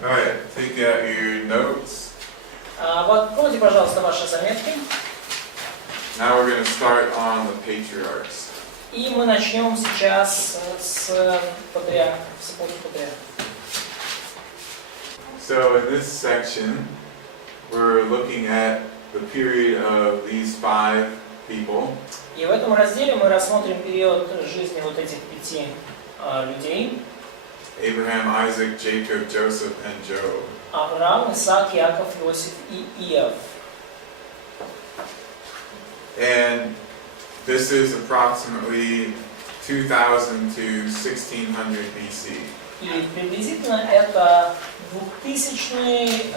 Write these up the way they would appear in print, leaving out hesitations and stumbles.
Alright, take out your notes. Вот, откройте, пожалуйста, ваши заметки. Now we're going to start on the patriarchs. И мы начнем сейчас с патриархов, с эпохи патриархов. So in this section, we're looking at the period of these 5 people. И в этом разделе мы рассмотрим период жизни вот этих 5 людей. Abraham, Isaac, Jacob, Joseph, and Job. Авраам, Исаак, Иаков, Иосиф и Иов. And this is approximately 2000 to 1600 BC. И приблизительно это 2000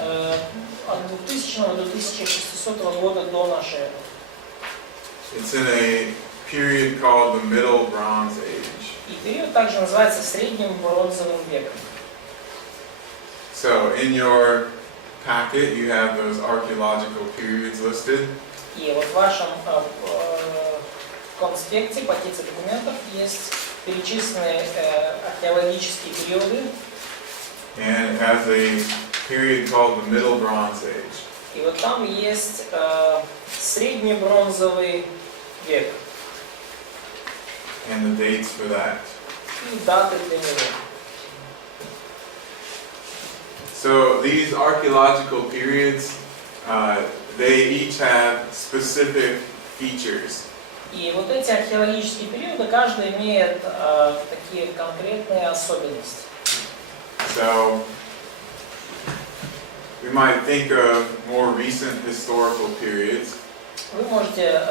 от 2000 до 1600 года до нашей эры. It's in a period called the Middle Bronze Age. И период также называется Средним бронзовым веком. So in your packet you have those archaeological periods listed. И вот в вашем конспекте, пакете документов есть перечислены археологические периоды. And it has a period called the Middle Bronze Age. И вот там есть Средний бронзовый век. And the dates for that. И даты для него. So these archaeological periods, they each have specific features. И вот эти археологические периоды, каждый имеет такие конкретные особенности. So we might think of more recent historical periods. Вы можете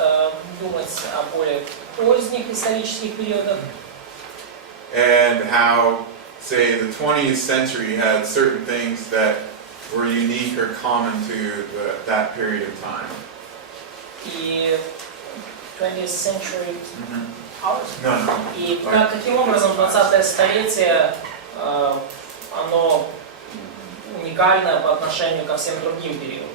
думать о более поздних исторических периодах. And how, say, the 20th century had certain things that were unique or common to that period of time. И 20th century ours? No. И каким образом 20-е столетие оно уникально по отношению ко всем другим периодам.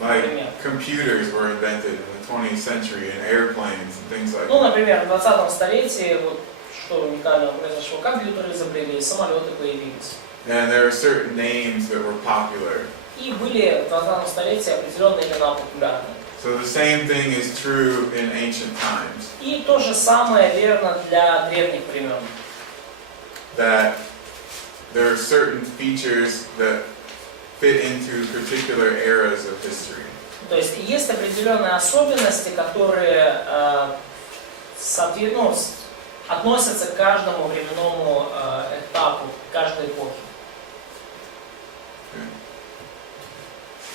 Like computers were invented in the 20th century and airplanes and things like that. Ну, например, в 20 столетии вот что уникального произошло, компьютеры изобрели, самолеты появились. And there are certain names that were popular. И были в 20 столетии определенные имена популярные. So the same thing is true in ancient times. И то же самое верно для древних времен. That there are certain features that fit into particular eras of history. То есть есть определенные особенности, которые относятся к каждому временному этапу, каждой эпохи.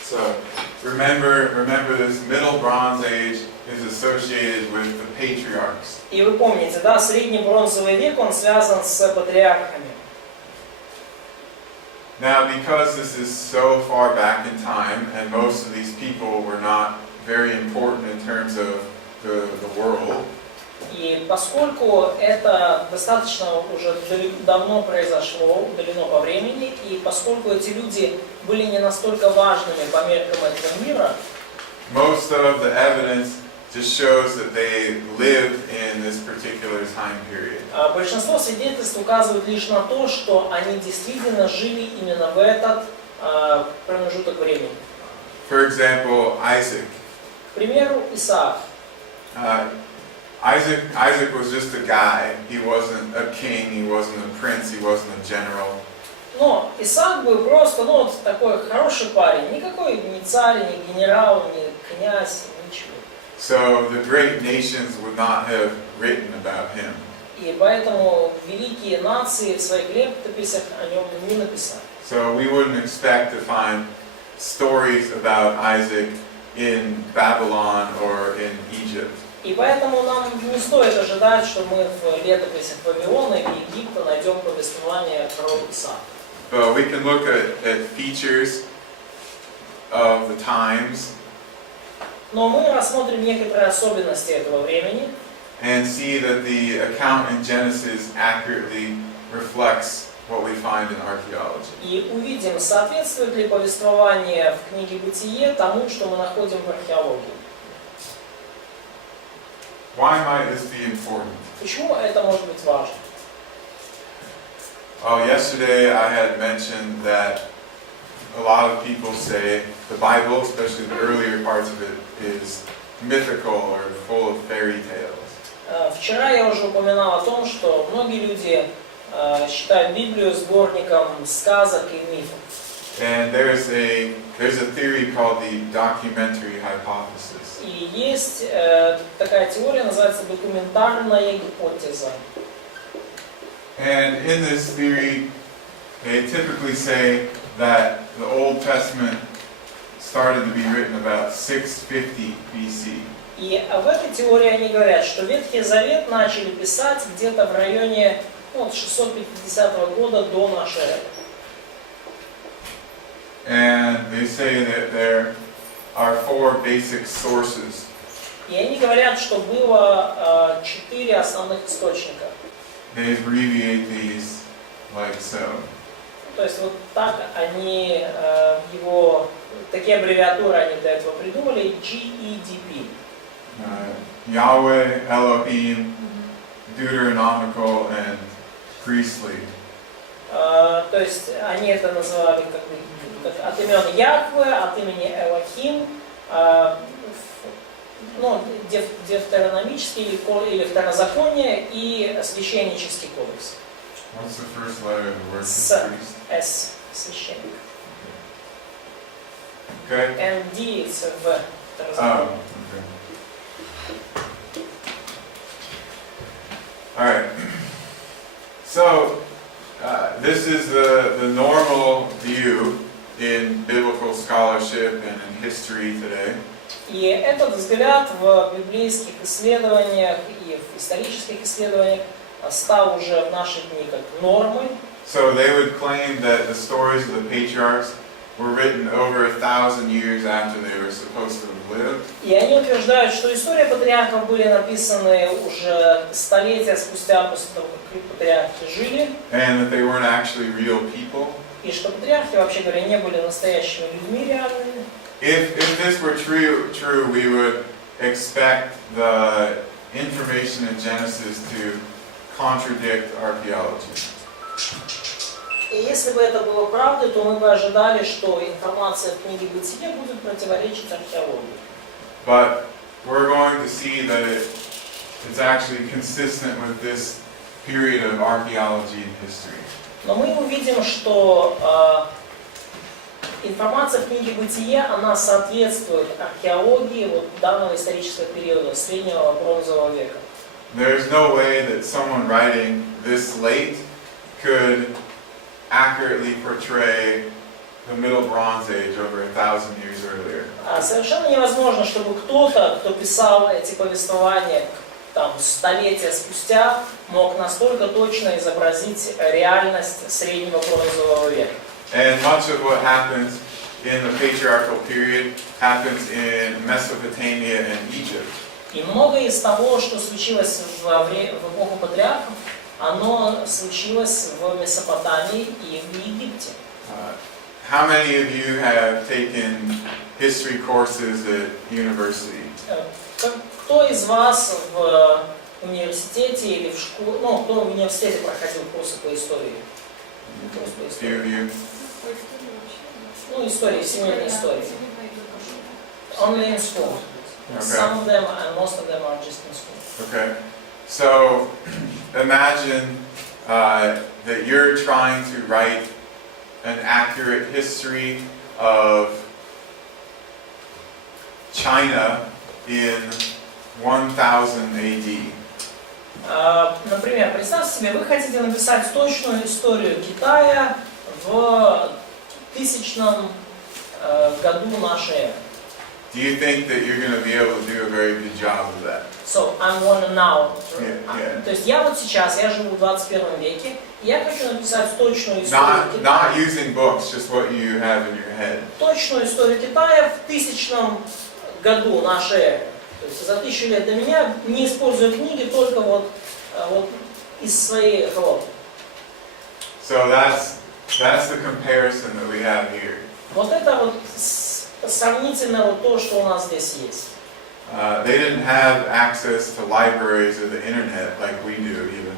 So remember this Middle Bronze Age is associated with the patriarchs. И вы помните, да, Средний бронзовый век, он связан с патриархами. Now, because this is so far back in time, and most of these people were not very important in terms of the world, и поскольку это достаточно уже давно произошло, удалено по времени, и поскольку эти люди были не настолько важными по меркам этого мира, most of the evidence just shows that they lived in this particular time period. Большинство свидетельств указывают лишь на то, что они действительно жили именно в этот промежуток времени. For example, Isaac. К примеру, Исаак. Isaac was just a guy. He wasn't a king, he wasn't a prince, he wasn't a general. Но Исаак был просто, вот такой хороший парень. Никакой ни царь, ни генерал, ни князь, ничего. So the great nations would not have written about him. И поэтому великие нации в своих летописях о нем не написали. So we wouldn't expect to find stories about Isaac in Babylon or in Egypt. И поэтому нам не стоит ожидать, что мы в летописях Вавилона или Египта найдем повествование про Исаака. But we can look at features of the times. Но мы рассмотрим некоторые особенности этого времени. And see that the account in Genesis accurately reflects what we find in archaeology. И увидим, соответствует ли повествование в книге Бытие тому, что мы находим в археологии. Why might this be important? Почему это может быть важно? Yesterday I had mentioned that a lot of people say the Bible, especially the earlier parts of it, is mythical or full of fairy tales. Вчера я уже упоминал о том, что многие люди считают Библию сборником сказок и мифов. And there's a theory called the documentary hypothesis. И есть такая теория, называется документарная гипотеза. And in this theory, they typically say that the Old Testament started to be written about 650 BC. И в этой теории они говорят, что Ветхий Завет начали писать где-то в районе 650 года до нашей эры. And they say that there are 4 basic sources. И они говорят, что было 4 основных источника. They abbreviate these like so. То есть вот так они такие аббревиатуры они для этого придумали, GEDP. Yahweh, Elohim, Deuteronomical, and priestly. То есть они это называли от имен Яхве, от имени Элохим, Девтерономический или Второзаконие и Священнический кодекс. What's the first letter of the word for priest? S, священник. Okay. And D it's в Oh, Второзаконие. okay. All right. So this is the normal view in biblical scholarship and in history today. И этот взгляд в библейских исследованиях и в исторических исследованиях стал уже в наши дни как нормой. So they would claim that the stories of the patriarchs were written over 1,000 years after they were supposed to have lived. И они утверждают, что истории патриархов были написаны уже столетия спустя после того, как патриархи жили. And that they weren't actually real people. И что патриархи, вообще говоря, не были настоящими людьми реальными. If this were true, we would expect the information in Genesis to contradict archaeology. И если бы это было правдой, то мы бы ожидали, что информация в книге Бытия будет противоречить археологии. But we're going to see that it's actually consistent with this period of archaeology and history. Но мы увидим, что информация в книге Бытия, она соответствует археологии данного исторического периода, среднего бронзового века. There's no way that someone writing this late could accurately portray the Middle Bronze Age over 1,000 years earlier. Совершенно невозможно, чтобы кто-то, кто писал эти повествования столетия спустя, мог настолько точно изобразить реальность среднего бронзового века. And much of what happens in the patriarchal period happens in Mesopotamia and Egypt. И многое из того, что случилось в эпоху патриархов, оно случилось в Месопотамии и в Египте. How many of you have taken history courses at university? Кто из вас в университете или в школе, кто в университете проходил курсы по истории? Few of you. Истории, семейной истории. Only in school. Okay. Some of them and most of them are just in school. Okay. So imagine that you're trying to write an accurate history of China in 1000 AD. Например, представьте себе, вы хотите написать точную историю Китая в 1000 году нашей эры. Do you think that you're going to be able to do a very good job of that? So, I want to now. Yeah. То есть я сейчас, я живу в 21 веке, и я хочу написать точную историю Китая. Not using books, just what you have in your head. Точную историю Китая в 1000 году нашей эры. То есть за 1000 лет до меня, не используя книги, только вот из своей головы. So that's the comparison that we have here. Вот это сравнительно то, что у нас здесь есть. They didn't have access to libraries or the internet like we do even.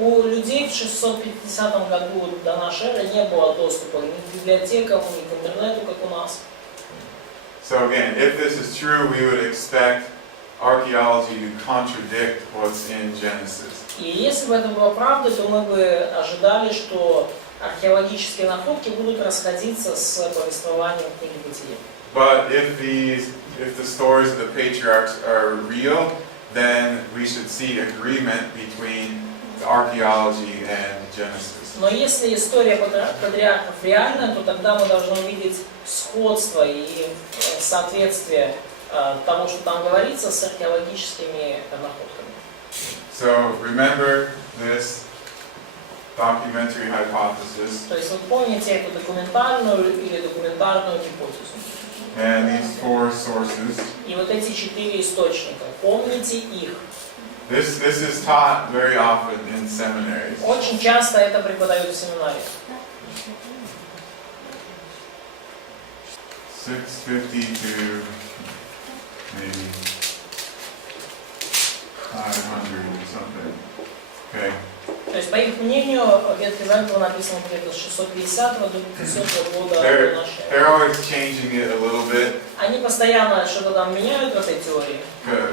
У людей в 650 году до нашей эры не было доступа ни к библиотекам, ни к интернету, как у нас. So again, if this is true, we would expect archaeology to contradict what's in Genesis. И если бы это было правдой, то мы бы ожидали, что археологические находки будут расходиться с повествованием книги Бытия. But if the stories of the patriarchs are real, then we should see agreement between the archaeology and Genesis. Но если история патриархов реальная, то тогда мы должны увидеть сходство и соответствие того, что там говорится, с археологическими находками. So remember this documentary hypothesis То есть вы помните эту документальную или документарную гипотезу. and these four sources. И вот эти 4 источника, помните их. This is taught very often in seminaries. Очень часто это преподают в семинаре. 650 to maybe 500 or something. Okay. То есть, по их мнению, Ветхий Завет был написан где-то с 650 до 500 года до нашей эры. They're always changing it a little bit. Они постоянно что-то там меняют в этой теории,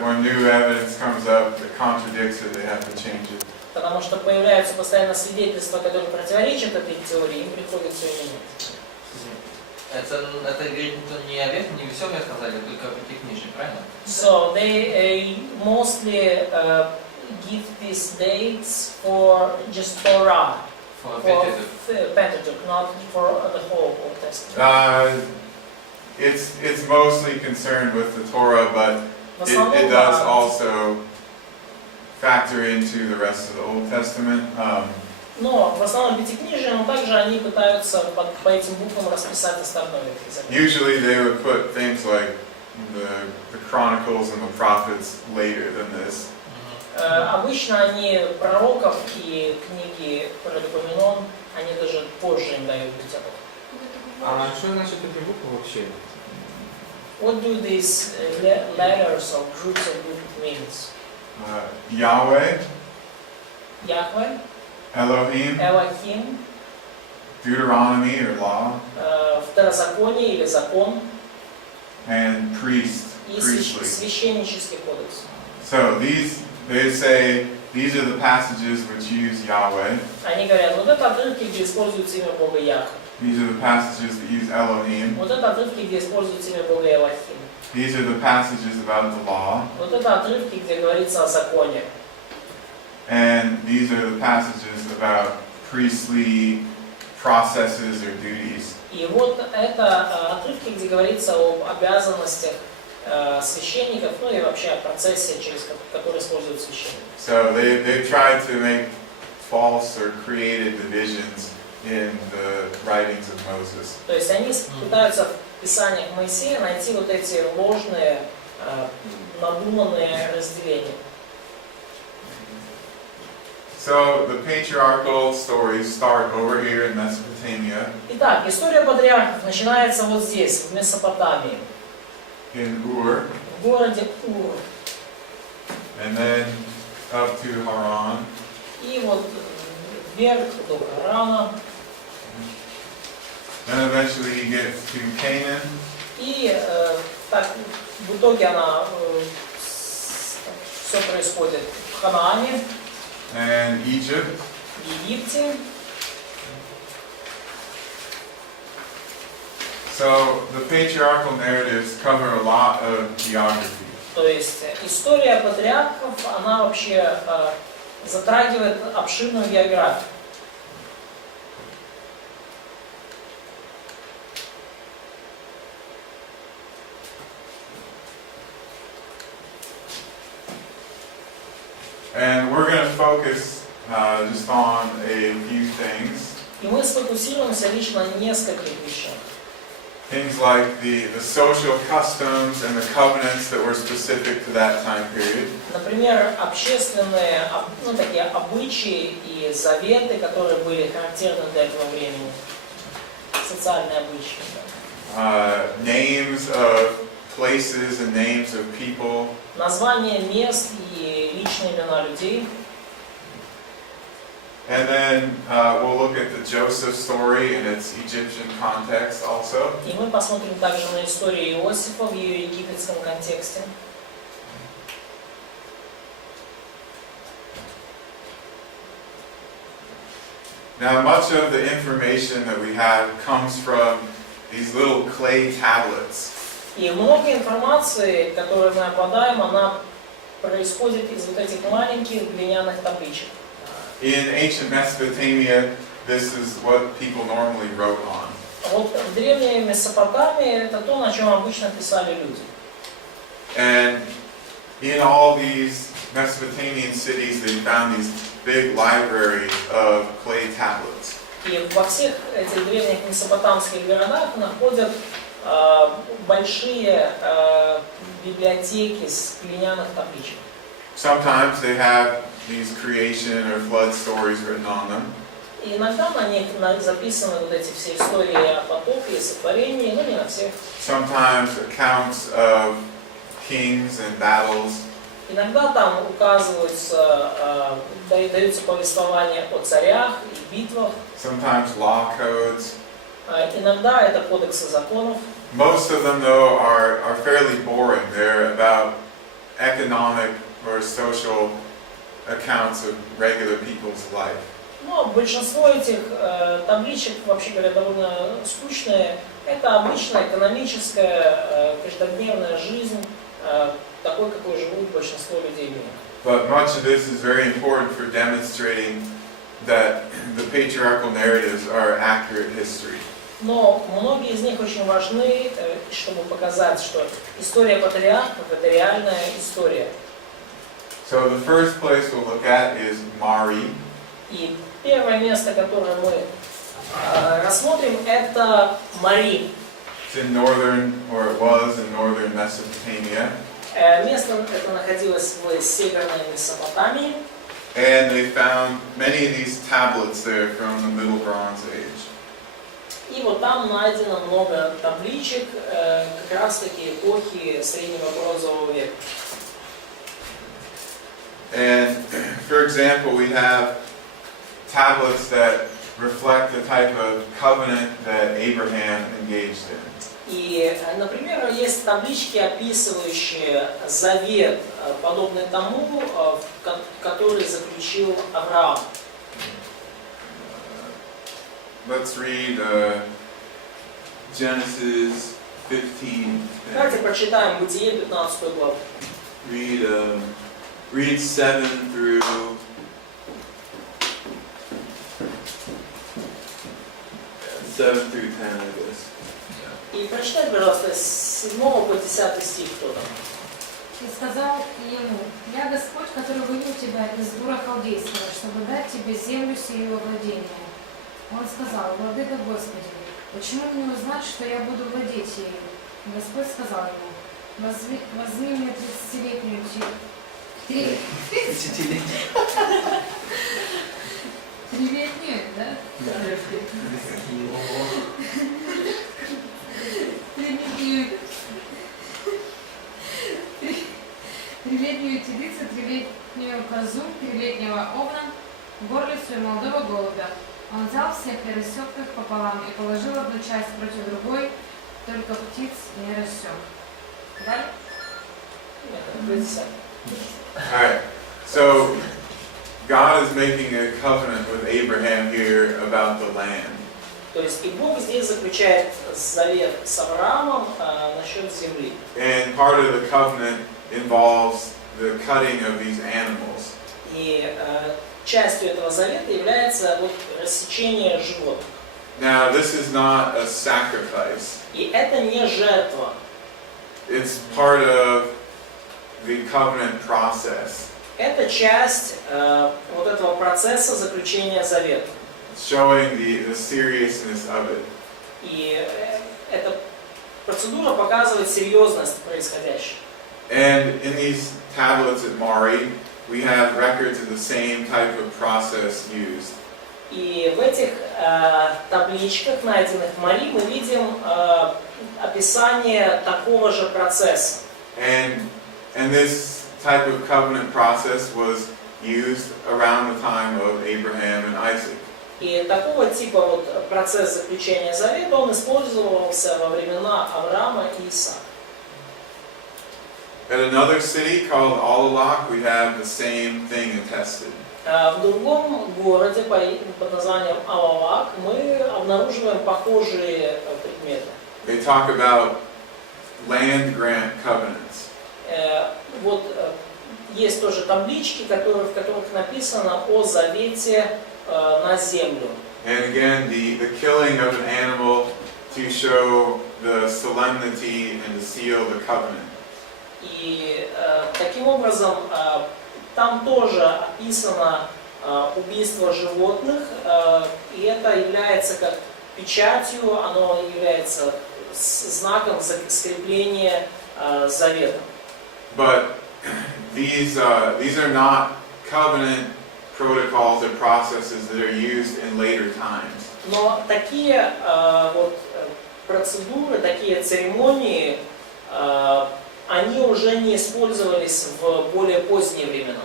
When new evidence comes up that contradicts it, they have to change it. потому что появляются постоянно свидетельства, которые противоречат этой теории, им приходится ее менять. Это говорит не о Ветхом, не Весёве сказали, только о Пятикнижии, правильно? So they mostly give these dates for just Torah, For for Pentateuch. Pentateuch, not for the whole Old Testament. It's mostly concerned with the Torah, but В it основном, does also factor into the rest of the Old Testament. Но в основном Пятикнижие, но также они пытаются по этим буквам расписать остальной Ветхий Завет. Usually they would put things like the Chronicles and the Prophets later than this. Обычно они пророков и книги Паралипоменон, они даже позже им дают быть об этом. А что значит эти буквы вообще? What do these letters or groups of groups means? Yahweh, Яхве, Elohim, Элохим, Deuteronomy or law, Второзаконие или закон and priest, и priestly. священнический кодекс. So they say these are the passages which use Yahweh. Они говорят, вот это отрывки, где используется имя Бога Яхве. These are the passages that use Elohim. Вот это отрывки, где используется имя Бога Элохим. These are the passages about the law. Вот это отрывки, где говорится о законе. And these are the passages about priestly processes or duties. И вот это отрывки, где говорится об обязанностях священников, ну и вообще о процессе, через который используют священники. So they've tried to make false or created divisions in the writings of Moses. То есть они пытаются в Писаниях Моисея найти вот эти ложные, надуманные разделения. So the patriarchal stories start over here in Mesopotamia, Итак, история патриархов начинается вот здесь, в Месопотамии, in Ur, в городе Ур. and then up to Haran, И вот вверх до Харана. then eventually he gets to Canaan, И так в итоге все происходит в Ханаане, and Egypt, в Египте. So the patriarchal narratives cover a lot of geography. То есть история патриархов, она вообще затрагивает обширную географию. And we're going to focus just on a few things. И мы сфокусируемся лишь на нескольких вещах. Things like the social customs and the covenants that were specific to that time period. Например, общественные, ну, такие обычаи и заветы, которые были характерны для этого времени. Социальные обычаи. Names of places and names of people. Названия мест и личные имена людей. And then we'll look at the Joseph story in its Egyptian context also. И мы посмотрим также на историю Иосифа в ее египетском контексте. Now, much of the information that we have comes from these little clay tablets. И много информации, которой мы обладаем, она происходит из вот этих маленьких глиняных табличек. In ancient Mesopotamia, this is what people normally wrote on. Вот в древней Месопотамии это то, на чем обычно писали люди. And in all these Mesopotamian cities, they found these big libraries of clay tablets. И во всех этих древних месопотамских городах находят большие библиотеки с глиняных табличек. Sometimes they have these creation or flood stories written on them. И иногда на них записаны вот эти все истории о потопе и сотворении, но не на всех. Sometimes accounts of kings and battles. Иногда там указываются, даются повествования о царях и битвах. Sometimes law codes. Иногда это кодексы законов. Most of them, though, are fairly boring. They're about economic or social accounts of regular people's life. Но большинство этих табличек, вообще говоря, довольно скучные. Это обычная экономическая, каждодневная жизнь, такой, какой живут большинство людей в мире. But much of this is very important for demonstrating that the patriarchal narratives are accurate history. Но многие из них очень важны, чтобы показать, что история патриархов – это реальная история. So the first place we'll look at is Mari. И первое место, которое мы рассмотрим, это Мари. It's in northern, or it was in northern Mesopotamia. Место это находилось в северной Месопотамии. And they found many of these tablets there from the Middle Bronze Age. И вот там найдено много табличек как раз-таки эпохи Среднего Бронзового века. And for example, we have tablets that reflect the type of covenant that Abraham engaged in. И, например, есть таблички, описывающие завет, подобный тому, который заключил Авраам. Let's read Genesis 15. Давайте прочитаем Бытие 15 главу. Read 7 through 10, I guess. И прочитай, пожалуйста, с 7 по 10 стих кто там. И сказал ему: «Я Господь, который вывел тебя из Ура Халдейского, чтобы дать тебе землю сию во владение». Он сказал: «Владыка Господи, почему мне узнать, что я буду владеть ею?» Господь сказал ему: «Возьми мне 30-летнюю Трилетнюю, да? Трилетнюю телицу, трилетнюю козу, трилетнего овна, горлицу и молодого голубя». Он взял всех и рассек их пополам, и положил одну часть против другой, только птиц не рассек. Далее? Alright, so God is making a covenant with Abraham here about the land. То есть и Бог здесь заключает завет с Авраамом насчет земли. And part of the covenant involves the cutting of these animals. И частью этого завета является вот рассечение животных. Now, this is not a sacrifice. И это не жертва. It's part of the covenant process. Это часть вот этого процесса заключения завета. Showing the seriousness of it. И эта процедура показывает серьезность происходящего. And in these tablets at Mari, we have records of the same type of process used. И в этих табличках, найденных в Мари, мы видим описание такого же процесса. And this type of covenant process was used around the time of Abraham and Isaac. И такого типа вот процесс заключения завета, он использовался во времена Авраама и Исаака. At another city called Alalak, we have the same thing attested. В другом городе под названием Алалак мы обнаруживаем похожие предметы. They talk about land grant covenants. Вот есть тоже таблички, в которых написано о завете на землю. And again, the killing of an animal to show the solemnity and to seal the covenant. И таким образом там тоже описано убийство животных, и это является как печатью, оно является знаком скрепления завета. But these are not covenant protocols or processes that are used in later times. Но такие вот процедуры, такие церемонии, они уже не использовались в более поздние времена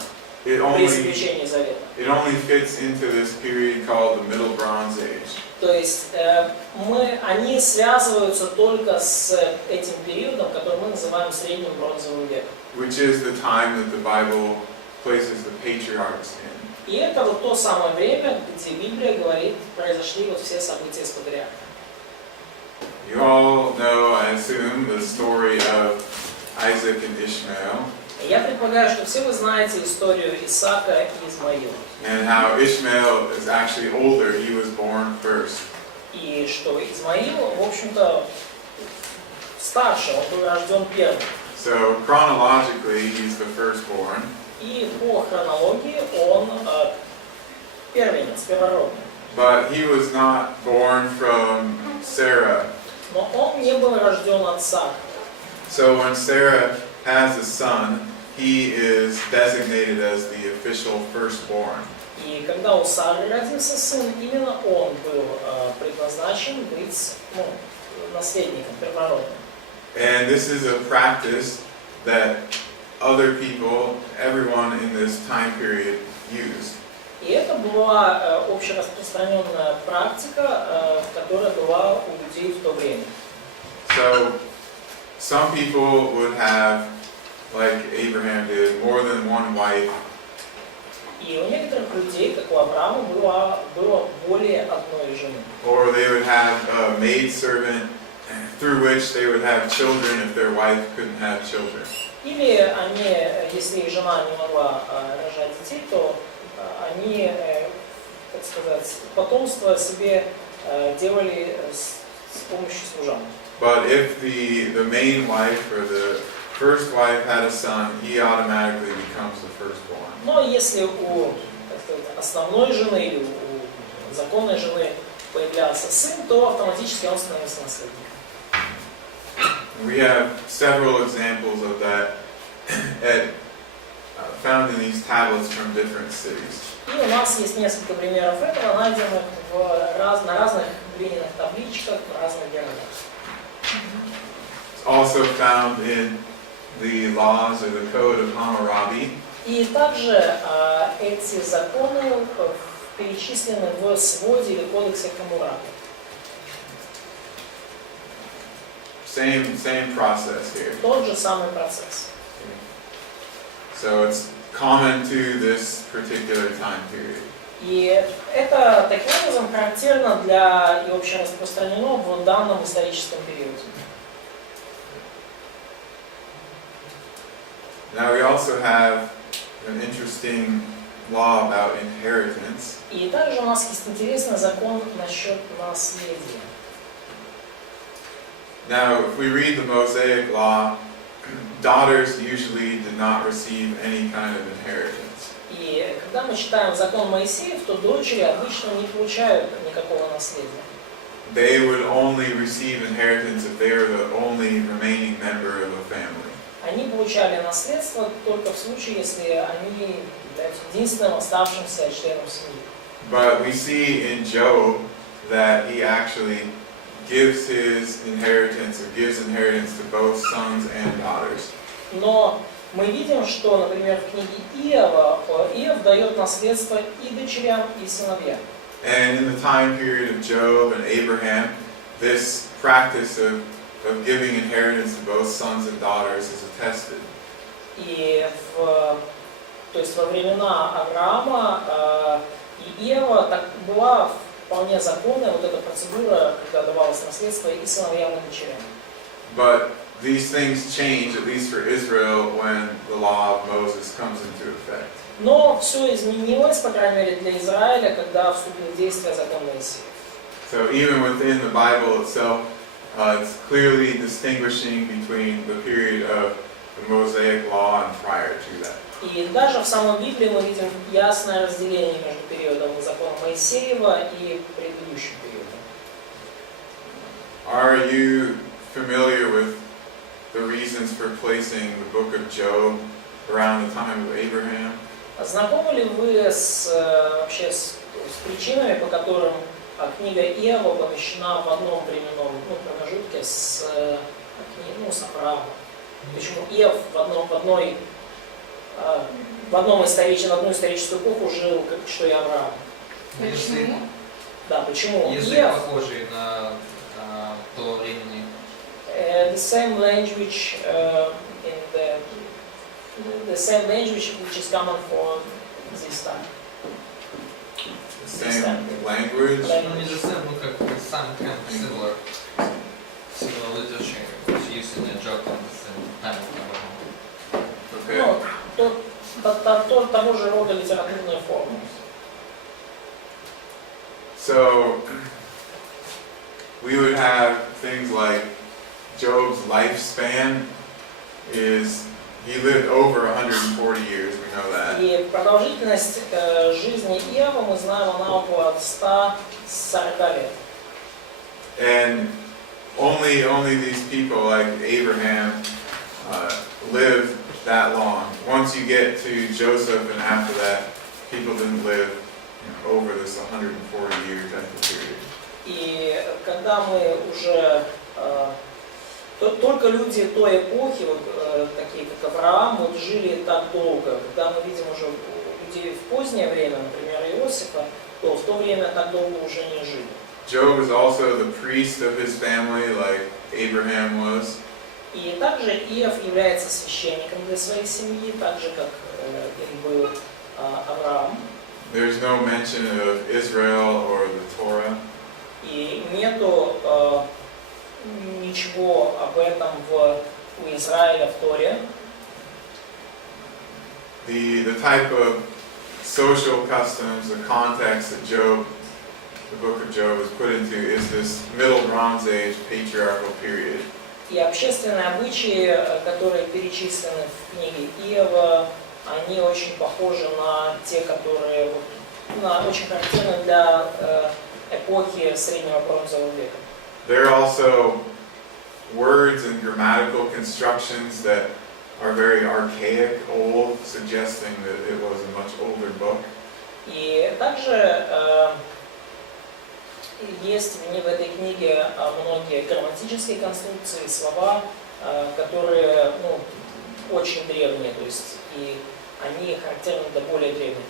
при заключении завета. It only fits into this period called the Middle Bronze Age. То есть они связываются только с этим периодом, который мы называем Средним Бронзовым веком. Which is the time that the Bible places the patriarchs in. И это вот то самое время, где Библия говорит, произошли вот все события с патриархом. You all know, I assume, the story of Isaac and Ishmael, Я предполагаю, что все вы знаете историю Исаака и Измаила. and how Ishmael is actually older. He was born first. И что Измаил, в общем-то, старше, он был рожден первым. So chronologically, he's the firstborn. И по хронологии он первенец, первородный. But he was not born from Sarah. Но он не был рожден от Сары. So when Sarah has a son, he is designated as the official firstborn. И когда у Сары родился сын, именно он был предназначен быть наследником, первородным. And this is a practice that other people, everyone in this time period, used. И это была общераспространенная практика, которая была у людей в то время. So some people would have, like Abraham did, more than one wife. И у некоторых людей, как у Авраама, было более одной жены. Or they would have a maidservant through which they would have children if their wife couldn't have children. Или они, если их жена не могла рожать детей, то они, так сказать, потомство себе делали с помощью служанок. But if the main wife or the first wife had a son, he automatically becomes the firstborn. Но если у, так сказать, основной жены или у законной жены появлялся сын, то автоматически он становился наследником. We have several examples of that found in these tablets from different cities. И у нас есть несколько примеров этого, найденных на разных глиняных табличках в разных городах. It's also found in the laws or the code of Hammurabi. И также эти законы перечислены в своде или кодексе Хаммурапи. Same process here. Тот же самый процесс. So it's common to this particular time period. И это таким образом характерно для и общераспространено в данном историческом периоде. Now we also have an interesting law about inheritance. И также у нас есть интересный закон насчет наследия. Now, if we read the Mosaic law, daughters usually did not receive any kind of inheritance. И когда мы читаем закон Моисеев, то дочери обычно не получают никакого наследия. They would only receive inheritance if they are the only remaining member of a family. Они получали наследство только в случае, если они являются единственным оставшимся членом семьи. But we see in Job that he actually gives his inheritance or gives inheritance to both sons and daughters. Но мы видим, что, например, в книге Иова, Иов дает наследство и дочерям, и сыновьям. And in the time period of Job and Abraham, this practice of giving inheritance to both sons and daughters is attested. И то есть во времена Авраама и Иова так была вполне законная вот эта процедура, когда давалось наследство и сыновьям, и дочерям. But these things change, at least for Israel, when the law of Moses comes into effect. Но все изменилось, по крайней мере, для Израиля, когда вступил в действие закон Моисея. So even within the Bible itself, it's clearly distinguishing between the period of the Mosaic law and prior to that. И даже в самой Библии мы видим ясное разделение между периодом закона Моисеева и предыдущим периодом. Are you familiar with the reasons for placing the book of Job around the time of Abraham? Знакомы ли вы вообще с причинами, по которым книга Иова помещена в одном временном промежутке с Авраамом? Почему Иов в одну историческую эпоху жил, как что и Авраам? Почему? Да, почему? Язык похожий на того времени. The same language the same language which is common for this time. The same language? Ну не the same, ну как some kind of similar literature was used in the Job at the same time of Abraham. Okay. Того же рода литературная форма. So we would have things like Job's lifespan is he lived over 140 years, we know that. И продолжительность жизни Иова, мы знаем, она около 140 лет. And only these people like Abraham lived that long. Once you get to Joseph and after that, people didn't live over this 140 year type of period. И когда мы уже только люди той эпохи, такие как Авраам, жили так долго. Когда мы видим уже людей в позднее время, например, Иосифа, то в то время так долго уже не жили. Job is also the priest of his family, like Abraham was. И также Иов является священником для своей семьи, так же как им был Авраам. There's no mention of Israel or the Torah. И нету ничего об этом у Израиля в Торе. The type of social customs, the context that the book of Job is put into is this Middle Bronze Age patriarchal period. И общественные обычаи, которые перечислены в книге Иова, они очень похожи на те, которые очень характерны для эпохи Среднего Бронзового века. There are also words and grammatical constructions that are very archaic, old, suggesting that it was a much older book. И также есть в этой книге многие грамматические конструкции, слова, которые очень древние, то есть и они характерны для более древних книг.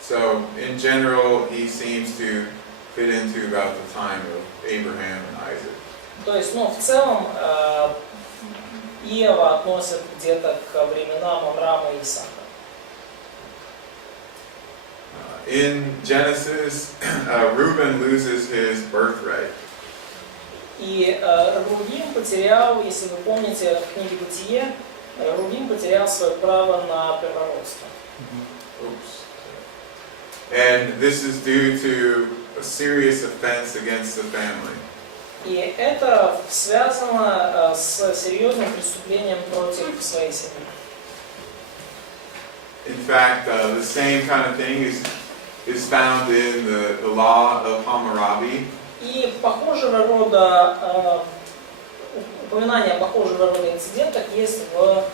So, in general, he seems to fit into about the time of Abraham and Isaac. То есть, в целом, Иова относят где-то к временам Авраама и Исаака. In Genesis, Reuben loses his birthright. И Рувим потерял, если вы помните, в книге Бытие, Рувим потерял свое право на первородство. Oops. And this is due to a serious offense against the family. И это связано с серьезным преступлением против своей семьи. In fact, the same kind of thing is found in the law of Hammurabi. И похожего рода упоминания о похожего рода инцидентах есть в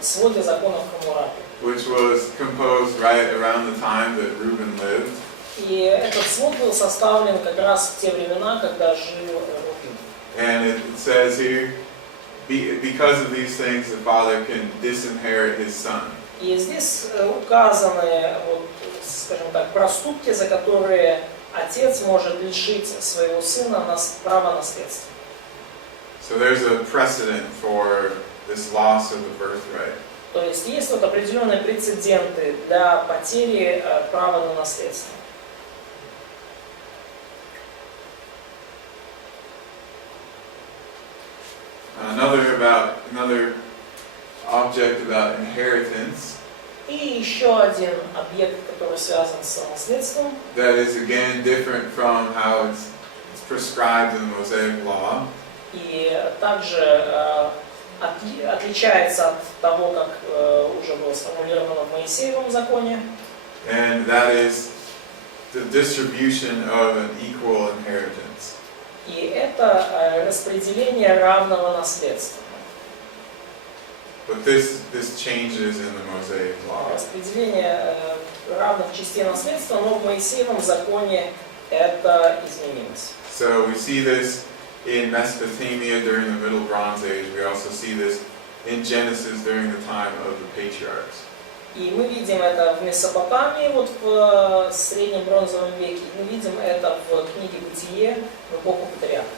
своде законов Хаммурапи. Which was composed right around the time that Reuben lived. И этот свод был составлен как раз в те времена, когда жил Рувим. And it says here, because of these things, the father can disinherit his son. И здесь указаны, вот, скажем так, проступки, за которые отец может лишить своего сына права наследства. So there's a precedent for this loss of the birthright. То есть вот определенные прецеденты для потери права на наследство. Another object about inheritance. И еще один объект, который связан с наследством. That is again different from how it's prescribed in the Mosaic Law. И также отличается от того, как уже было сформулировано в Моисеевом законе. And that is the distribution of an equal inheritance. И это распределение равного наследства. But this changes in the Mosaic Law. Распределение равных частей наследства, но в Моисеевом законе это изменилось. So we see this in Mesopotamia during the Middle Bronze Age. We also see this in Genesis during the time of the patriarchs. И мы видим это в Месопотамии, вот в Среднем Бронзовом веке. Мы видим это в книге Бытие в эпоху Патриарха.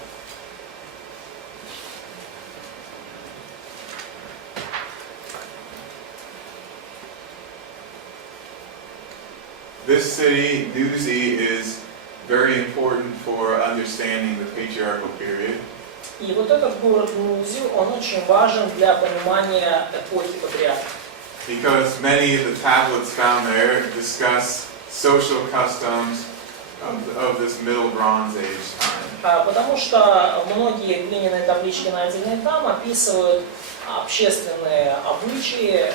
This city, Nuzi, is very important for understanding the patriarchal period. И вот этот город Нузи, он очень важен для понимания эпохи Патриарха. Because many of the tablets found there discuss social customs of this Middle Bronze Age time. Потому что многие глиняные таблички, найденные там, описывают общественные обычаи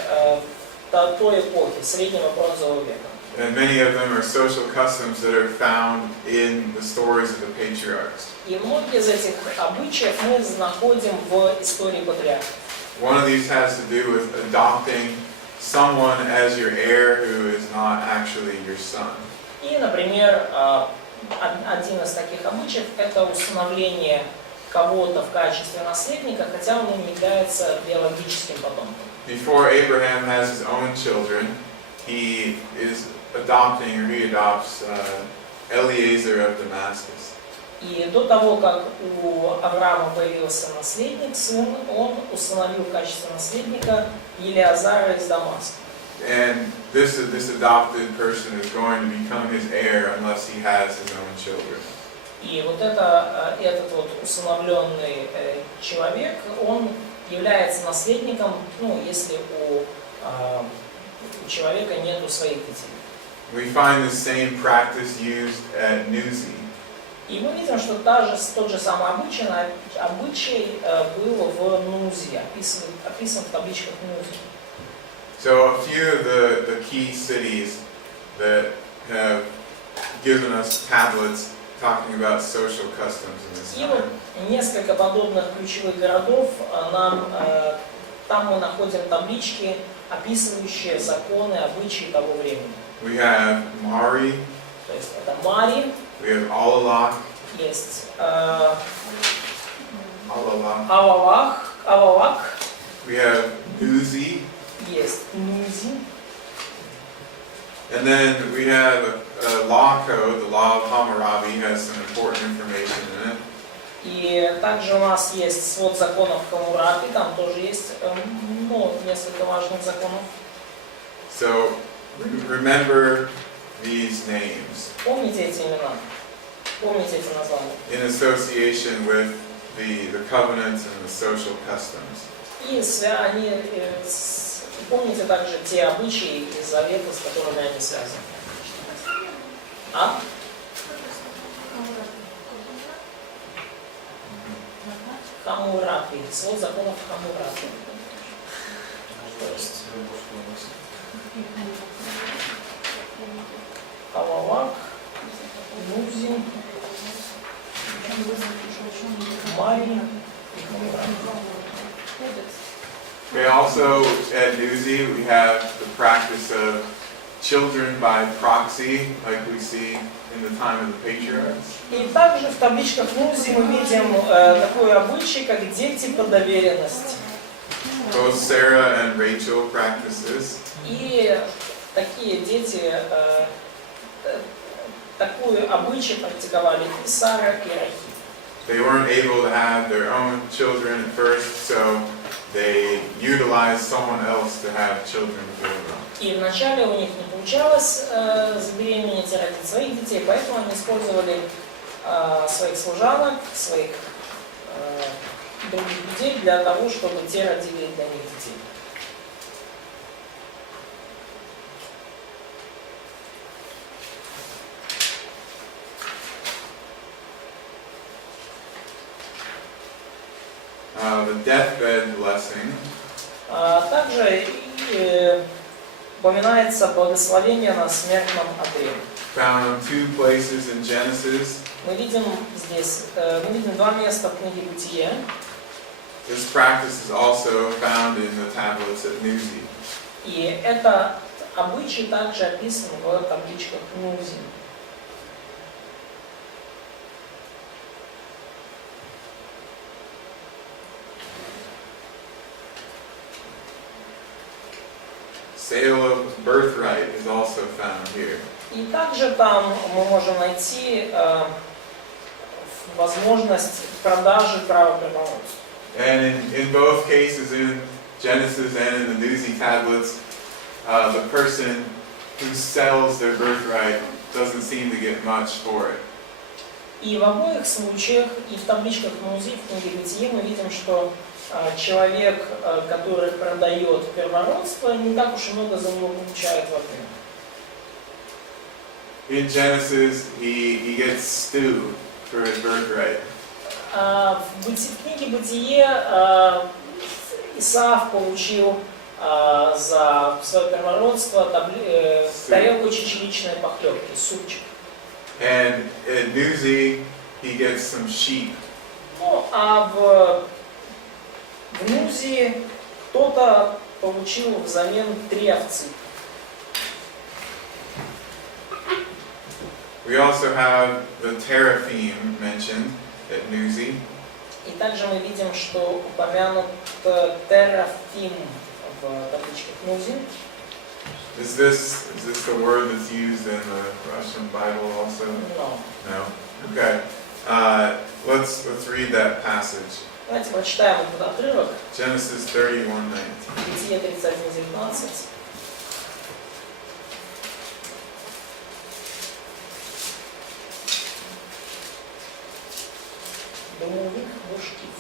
той эпохи, Среднего Бронзового века. And many of them are social customs that are found in the stories of the patriarchs. И многие из этих обычаев мы находим в истории Патриарха. One of these has to do with adopting someone as your heir who is not actually your son. И, например, один из таких обычаев – это усыновление кого-то в качестве наследника, хотя он не является биологическим потомком. Before Abraham has his own children, he is adopting, or he adopts Eliezer of Damascus. И до того, как у Авраама появился наследник, сын, он усыновил в качестве наследника Елиазара из Дамаска. And this adopted person is going to become his heir unless he has his own children. И вот этот вот усыновленный человек, он является наследником, если у человека нету своих детей. We find the same practice used at Nuzi. И мы видим, что тот же самый обычай был в Нузе, описан в табличках Нузи. So a few of the key cities that have given us tablets talking about social customs in this И вот time. несколько подобных ключевых городов там мы находим таблички, описывающие законы, обычаи того времени. We have Mari, То есть это Мари, we have Alalak, есть Авалак, we have Nuzi, есть Нузи, and then we have a law code, the Law of Hammurabi has some important information in it. И также у нас есть свод законов Хаммурапи, там тоже есть несколько важных законов. So remember these names Помните эти имена, помните эти названия. in association with the covenants and the social customs. И помните также те обычаи и заветы, с которыми они связаны. Хаммурапи, свод законов Хаммурапи. То есть Авалак, Нузи, Мари и Хаммурапи. Okay, also at Nuzi we have the practice of children by proxy, like we see in the time of the patriarchs. И также в табличках Нузи мы видим такой обычай, как дети по доверенности. Both Sarah and Rachel practiced this. И такие дети такую обычай практиковали и Сара, и Рахиль. They weren't able to have their own children at first, so they utilized someone else to have children for them. И вначале у них не получалось забеременеть и родить своих детей, поэтому они использовали своих служанок, своих других людей для того, чтобы те родили для них детей. The deathbed blessing Также упоминается благословение на смертном одре. found in two places in Genesis. Мы видим здесь, мы видим два места в книге Бытие. This practice is also found in the tablets at Nuzi. И это обычай также описан в табличках Нузи. Sale of birthright is also found here. И также там мы можем найти возможность продажи права первенства. And in both cases, in Genesis and in the Nuzi tablets, the person who sells their birthright doesn't seem to get much for it. И в обоих случаях, и в табличках Нузи, в книге Бытие, мы видим, что человек, который продает первородство, не так уж и много за него получает в ответ. In Genesis, he gets stew for his birthright. В книге Бытие Исаав получил за свое первородство тарелку чечевичной похлебки, супчик. And at Nuzi, he gets some sheep. Ну, а в Нузи кто-то получил взамен 3 овцы. We also have the teraphim mentioned at Nuzi. И также мы видим, что упомянут терафим в табличках Нузи. Is this the word that's used in the Russian Bible also? Но. No. Okay. Let's read that passage. Давайте прочитаем этот отрывок. Genesis 31:19. Бытие 31:19. Домовых божків.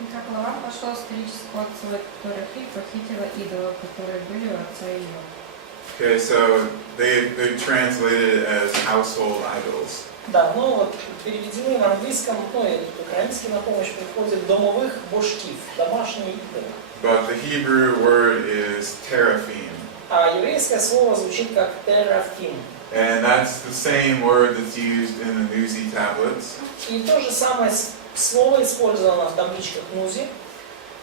Итак, Лаван пошел исторического отца Рахиль, похитила идолов, которые были у отца ее. Okay, so they translated it as household idols. Да, ну вот переведены в английском, ну и украинский на помощь приходит домовых божків, домашние идолы. But the Hebrew word is teraphim. А еврейское слово звучит как терафим. And that's the same word that's used in the Nuzi tablets. И то же самое слово использовано в табличках Нузи.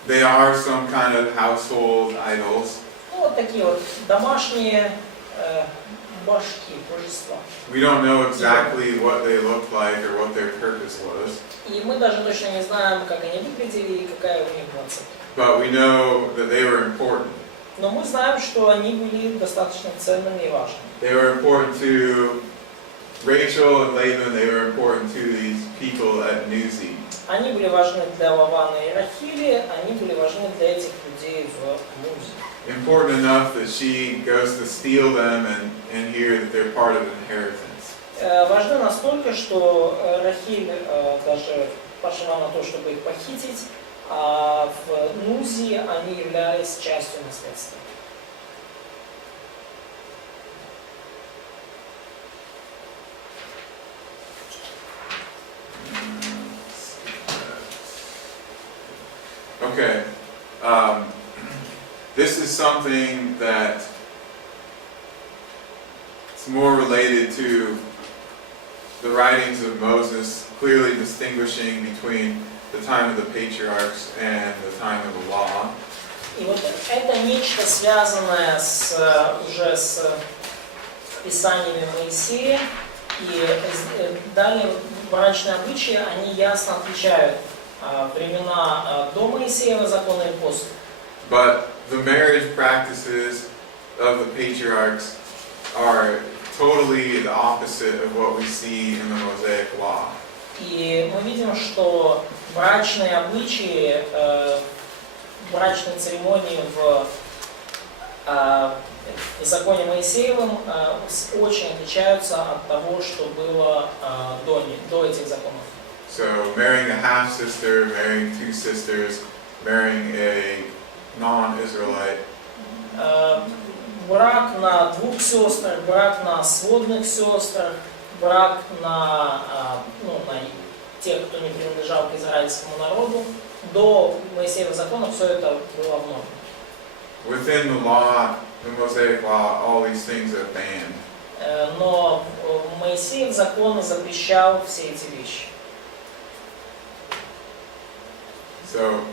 They are some kind of household idols. Ну вот такие вот домашние башки, божества. We don't know exactly what they looked like or what their purpose was. И мы даже точно не знаем, как они выглядели и какая у них была цель. But we know that they were important. Но мы знаем, что они были достаточно ценными и важными. They were important to Rachel and Laban. They were important to these people at Nuzi. Они были важны для Лавана и Рахили, они были важны для этих людей в Нузе. Important enough that she goes to steal them and hear that they're part of an inheritance. Важны настолько, что Рахиль даже пошла на то, чтобы их похитить, а в Нузе они являлись частью наследства. Okay. This is something that it's more related to the writings of Moses, clearly distinguishing between the the time of the patriarchs and the time of the law. И вот это нечто связанное уже с писаниями Моисея, и далее брачные обычаи, они ясно отличают времена до Моисеева закона и после. But the marriage practices of the patriarchs are totally the opposite of what we see in the Mosaic law. И мы видим, что брачные обычаи, брачные церемонии в законе Моисеевом очень отличаются от того, что было до этих законов. So marrying a half-sister, marrying two sisters, marrying a non-Israelite. Брак на двух сестрах, брак на сводных сестрах, брак на тех, кто не принадлежал к израильскому народу. До Моисеевых законов все это было в норме. Within the law, the Mosaic law, all these things are banned. Но Моисеев закон запрещал все эти вещи. So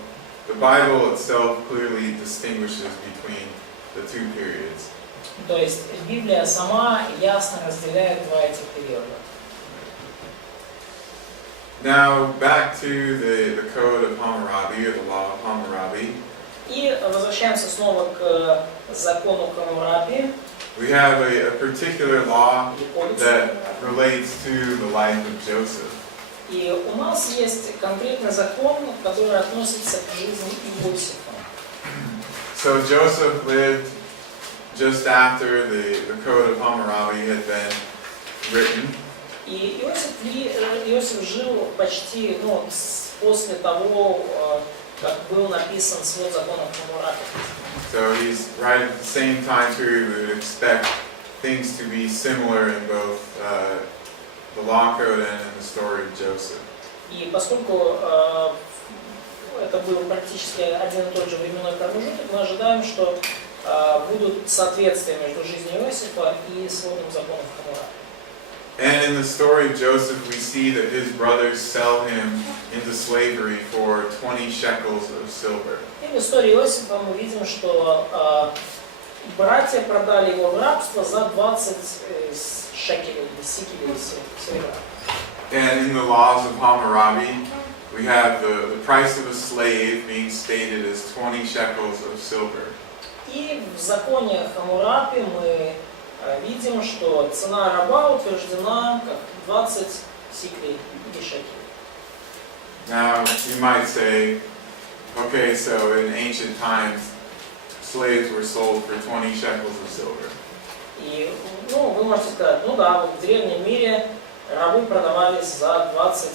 the Bible itself clearly distinguishes between the two periods. То есть Библия сама ясно разделяет два этих периода. Now back to the code of Hammurabi, or the law of Hammurabi. И возвращаемся снова к закону Хаммурапи. We have a particular law that relates to the life of Joseph. И у нас есть конкретный закон, который относится к жизни Иосифа. So Joseph lived just after the code of Hammurabi had been written. И Иосиф жил почти после того, как был написан свод законов Хаммурапи. So he's right at the same time period. We would expect things to be similar in both the law code and in the story of Joseph. И поскольку это был практически один и тот же временной промежуток, мы ожидаем, что будут соответствия между жизнью Иосифа и сводом законов Хаммурапи. And in the story of Joseph, we see that his brothers sell him into slavery for 20 shekels of silver. И в истории Иосифа мы видим, что братья продали его в рабство за 20 шекелей, сикелей серебра. And in the laws of Hammurabi, we have the price of a slave being stated as 20 shekels of silver. И в законе Хаммурапи мы видим, что цена раба утверждена как 20 сиклей или шекелей. Now, you might say, okay, so in ancient times, slaves were sold for 20 shekels of silver. И вы можете сказать, вот в древнем мире рабы продавались за 20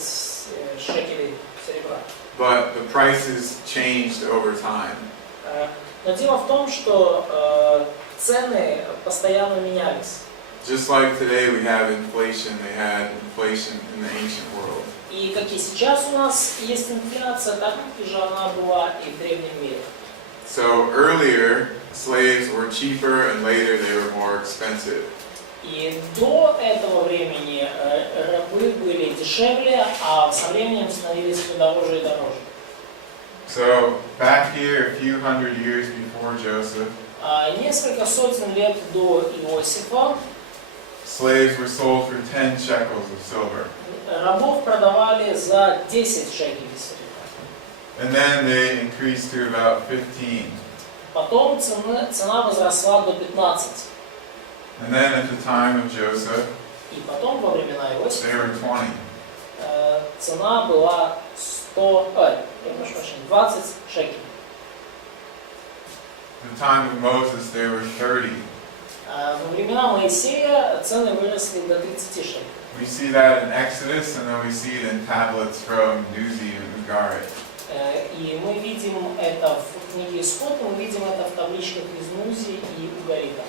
шекелей серебра. But the prices changed over time. Но дело в том, что цены постоянно менялись. Just like today we have inflation, they had inflation in the ancient world. И как и сейчас у нас есть инфляция, так же она была и в древнем мире. So earlier, slaves were cheaper and later they were more expensive. И до этого времени рабы были дешевле, а со временем становились все дороже и дороже. So back here, a few hundred years before Joseph, Несколько сотен лет до Иосифа slaves were sold for 10 shekels of silver. рабов продавали за 10 шекелей серебра. And then they increased to about 15. Потом цена возросла до 15. And then at the time of Joseph, И потом во времена they Иосифа were 20. цена была 20 шекелей. At the time of Moses, they were 30. Во времена Моисея цены выросли до 30 шекелей. We see that in Exodus, and then we see it in tablets from Nuzi and Ugarit. И мы видим это в книге Исход, мы видим это в табличках из Нузи и Угарита.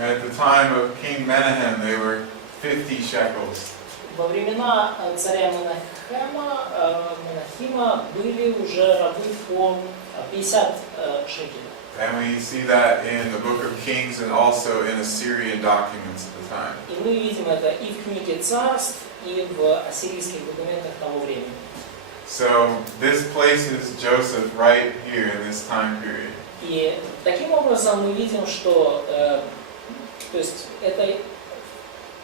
At the time of King Menahem, they were 50 shekels. Во времена царя Менахима были уже рабы по 50 шекелей. And we see that in the book of Kings and also in Assyrian documents at the time. И мы видим это и в книге Царств, и в ассирийских документах того времени. So this places Joseph right here in this time period. И таким образом мы видим, что то есть это,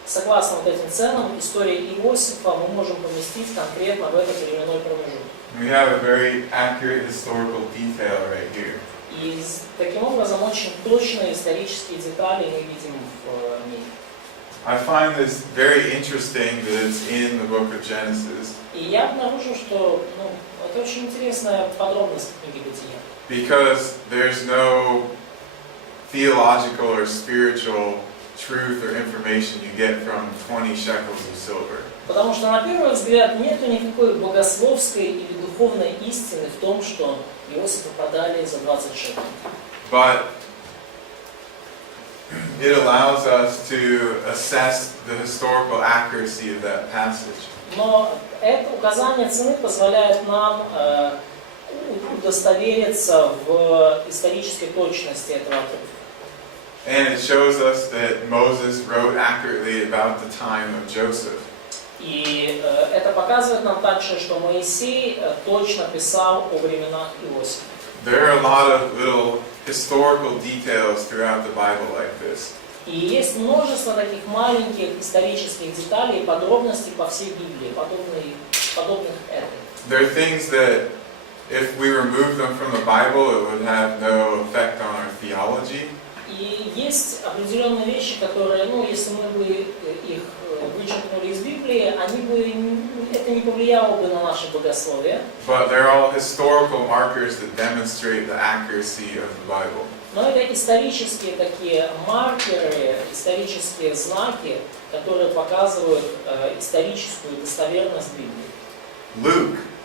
согласно вот этим ценам, история Иосифа мы можем поместить конкретно в этот временной промежуток. We have a very accurate historical detail right here. И таким образом очень точные исторические детали мы видим в ней. I find this very interesting that it's in the book of Genesis И я обнаружил, что это очень интересная подробность книги Бытия. because there's no theological or spiritual truth or information you get from 20 shekels of silver. Потому что на первый взгляд нету никакой богословской или духовной истины в том, что Иосифа продали за 20 шекелей. But it allows us to assess the historical accuracy of that passage. Но это указание цены позволяет нам удостовериться в исторической точности этого отрывка. And it shows us that Moses wrote accurately about the time of Joseph. И это показывает нам также, что Моисей точно писал о временах Иосифа. There are a lot of little historical details throughout the Bible like this. И есть множество таких маленьких исторических деталей и подробностей по всей Библии, подобных этой. There are things that if we remove them from the Bible, it would have no effect on our theology. И есть определенные вещи, которые, если мы бы их вычеркнули из Библии, это не повлияло бы на наше богословие. But they're all historical markers that demonstrate the accuracy of the Bible. Но это исторические такие маркеры, исторические знаки, которые показывают историческую достоверность Библии.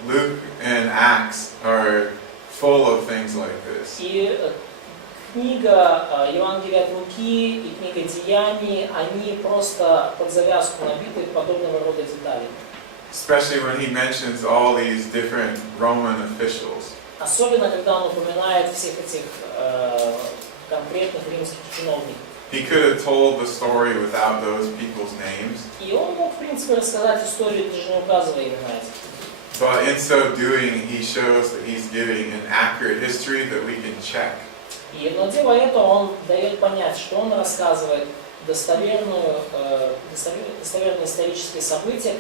Luke and Acts are full of things like this. И книга Евангелия от Луки и книга Деяний, они просто под завязку набиты подобного рода деталями. Especially when he mentions all these different Roman officials. Особенно, когда он упоминает всех этих конкретных римских чиновников. He could have told the story without those people's names. И он мог, в принципе, рассказать историю, даже не указывая имена этих. But in so doing, he shows that he's giving an accurate history that we can check. Но делая это, он дает понять, что он рассказывает достоверные исторические события,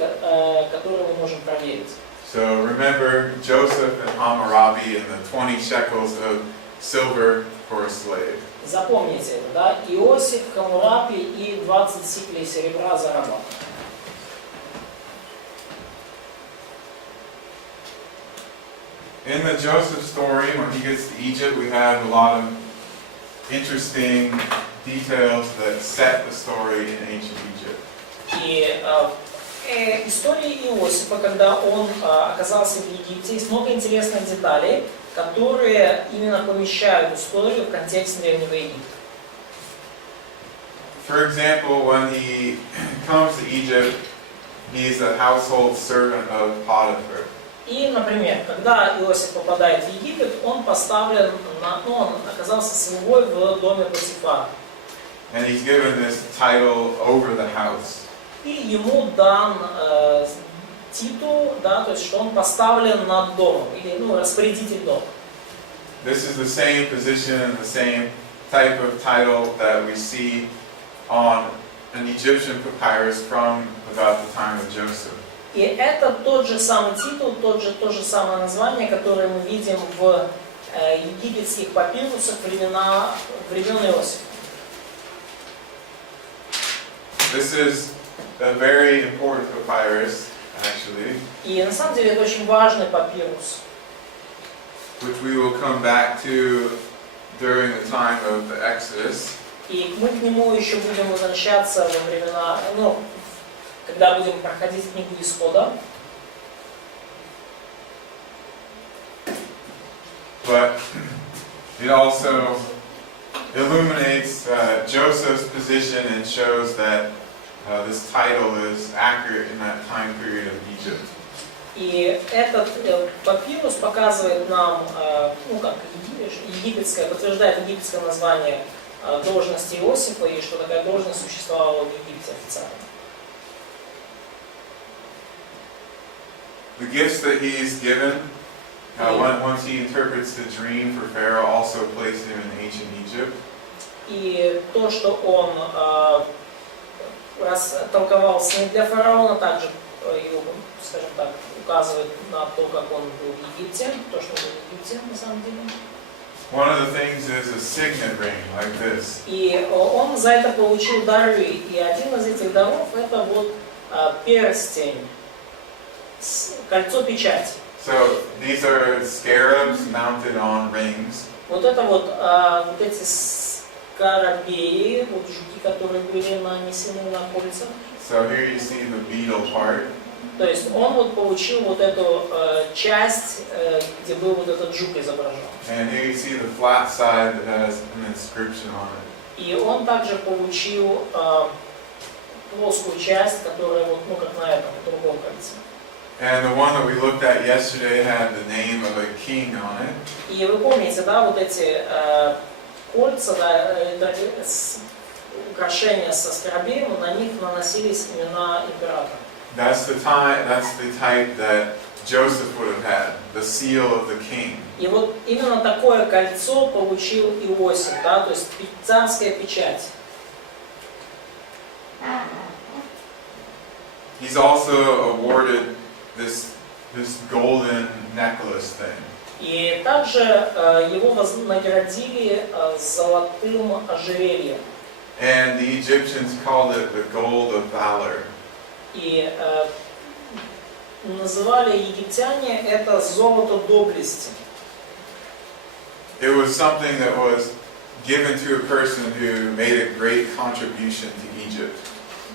которые мы можем проверить. So remember Joseph and Hammurabi and the 20 shekels of silver for a slave. Запомните это, да? Иосиф, Хаммурапи и 20 сиклей серебра за раба. In the Joseph story, when he gets to Egypt, we have a lot of interesting details that set the story in ancient Egypt. И в истории Иосифа, когда он оказался в Египте, есть много интересных деталей, которые именно помещают историю в контекст Древнего Египта. For example, when he comes to Egypt, he's a household servant of Potiphar. И, например, когда Иосиф попадает в Египет, он поставлен он оказался слугой в доме Потифара. And he's given this title over the house. И ему дан титул, да, то есть что он поставлен над домом, или распорядитель дома. This is the same position and the same type of title that we see on an Egyptian papyrus from about the time of Joseph. И это тот же самый титул, то же самое название, которое мы видим в египетских папирусах времен Иосифа. This is a very important papyrus, actually, И на самом деле это очень важный папирус, which we will come back to during the time of the Exodus. и мы к нему еще будем возвращаться во времена, когда будем проходить книгу Исхода. But it also illuminates Joseph's position and shows that this title is accurate in that time period of Egypt. И этот папирус показывает нам, подтверждает египетское название должности Иосифа, и что такая должность существовала в Египте официально. the gifts that he's given, once he interprets the dream for Pharaoh, also placed him in ancient Egypt. И то, что он толковал сны для фараона, также его, скажем так, указывает на то, как он был в Египте, то, что он был в Египте на самом деле. One of the things is a signet ring, like this. И он за это получил дары. И один из этих даров это вот перстень, кольцо-печать. So these are scarabs mounted on rings. Вот это вот эти скоробеи, вот жуки, которые были нанесены на кольца. So here you see the beetle part. То есть он вот получил вот эту часть, где был вот этот жук изображен. And here you see the flat side that has an inscription on it. И он также получил плоскую часть, которая вот, ну, как на этом, другом кольце. And the one that we looked at yesterday had the name of a king on it. И вы помните, да, вот эти кольца, да, украшения со скоробеем, на них наносились имена императора. That's the type that Joseph would have had, the seal of the king. И вот именно такое кольцо получил Иосиф, да, то есть царская печать. He's also awarded this golden necklace thing. И также его наградили золотым ожерельем. And the Egyptians called it the gold of valor. И называли египтяне это золото доблести. It was something that was given to a person who made a great contribution to Egypt.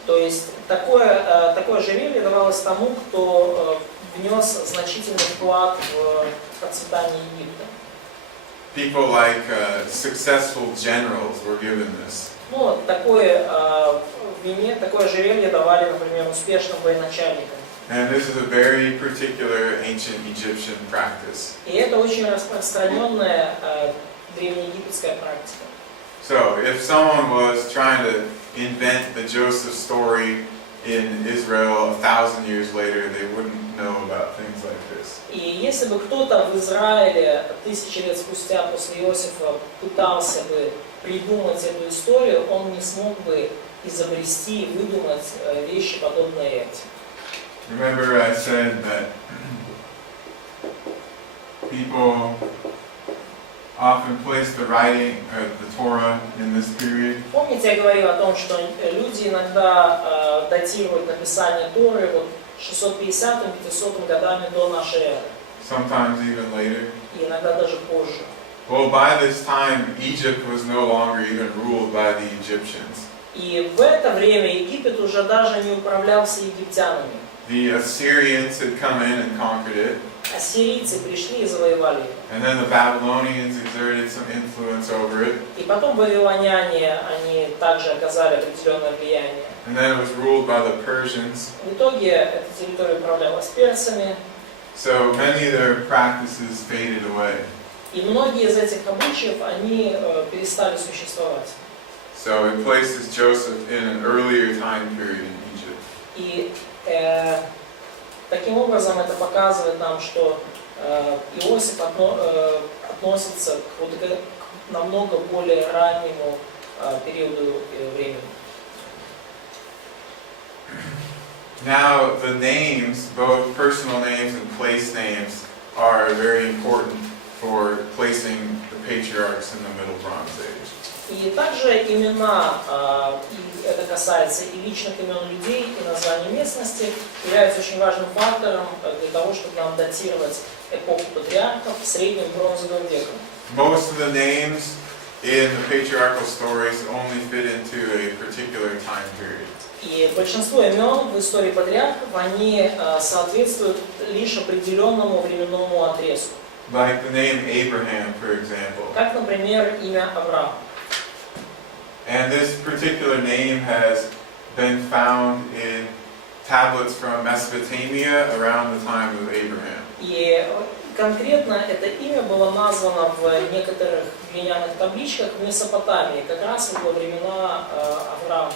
То есть такое ожерелье давалось тому, кто внес значительный вклад в процветание Египта. People like successful generals were given this. Ну, такое ожерелье давали, например, успешным военачальникам. And this is a very particular ancient Egyptian practice. И это очень распространенная древнеегипетская практика. So, if someone was trying to invent the Joseph story in Israel 1,000 years later, they wouldn't know about things like this. И если бы кто-то в Израиле 1000 лет спустя после Иосифа пытался бы придумать эту историю, он не смог бы изобрести и выдумать вещи, подобные этим. Remember I said that people often place the writing of the Torah in this period. Помните, я говорил о том, что люди иногда датируют написание Торы вот 650-500 годами до нашей эры. Sometimes even later. И иногда даже позже. Well, by this time, Egypt was no longer even ruled by the Egyptians. И в это время Египет уже даже не управлялся египтянами. The Assyrians had come in and conquered it. Ассирийцы пришли и завоевали его. And then the Babylonians exerted some influence over it. И потом вавилоняне, они также оказали определенное влияние. And then it was ruled by the Persians. В итоге эта территория управлялась персами. So many of their practices faded away. И многие из этих обычаев, они перестали существовать. So it places Joseph in an earlier time period in Egypt. И таким образом это показывает нам, что Иосиф относится к намного более раннему периоду времени. Now the names, both personal names and place names, are very important for placing the patriarchs in the Middle Bronze Age. И также имена, и это касается и личных имен людей, и названий местности, являются очень важным фактором для того, чтобы нам датировать эпоху патриархов средним бронзовым веком. Most of the names in the patriarchal stories only fit into a particular time period. И большинство имен в истории патриархов, они соответствуют лишь определенному временному отрезку. Like the name Abraham, for example. Как, например, имя Авраам. And this particular name has been found in tablets from Mesopotamia around the time of Abraham. И конкретно это имя было названо в некоторых глиняных табличках в Месопотамии, как раз во времена Авраама.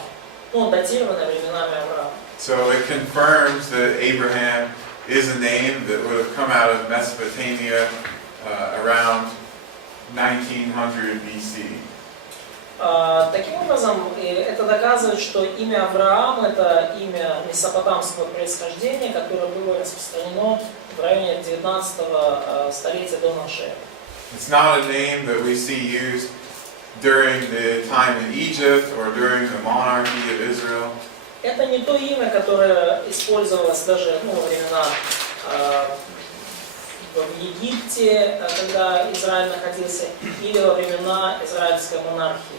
Ну, датировано временами Авраама. So it confirms that Abraham is a name that would have come out of Mesopotamia around 1900 BC. Таким образом, это доказывает, что имя Авраам – это имя месопотамского происхождения, которое было распространено в районе 19 столетия до нашей эры. It's not a name that we see used during the time in Egypt or during the monarchy of Israel. Это не то имя, которое использовалось даже во времена в Египте, когда Израиль находился, или во времена израильской монархии.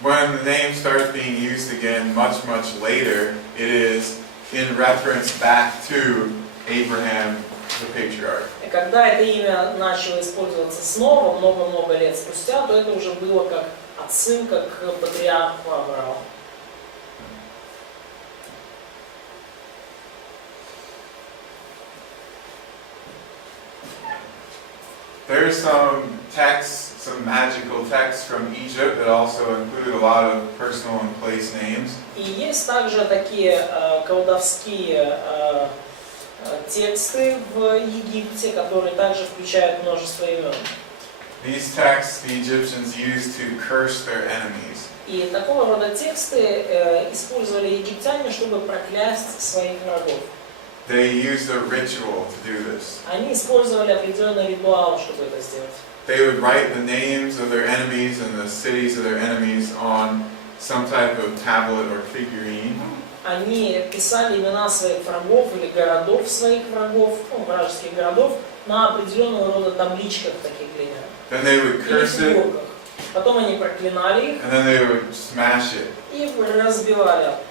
When the name starts being used again much later, it is in reference back to Abraham, the patriarch. И когда это имя начало использоваться снова, много-много лет спустя, то это уже было как отсылка к патриарху Аврааму. There's some texts, some magical texts from Egypt that also included a lot of personal and place names. И есть также такие колдовские тексты в Египте, которые также включают множество имен. These texts the Egyptians used to curse their enemies. И такого рода тексты использовали египтяне, чтобы проклясть своих врагов. They used a ritual to do this. Они использовали определенный ритуал, чтобы это сделать. They would write the names of their enemies and the cities of their enemies on some type of tablet or figurine. Они писали имена своих врагов или городов своих врагов, вражеских городов, на определенного рода табличках таких глиняных. Then they would Или curse it, фигурках. Потом они проклинали их and then they would smash it. и разбивали об пол.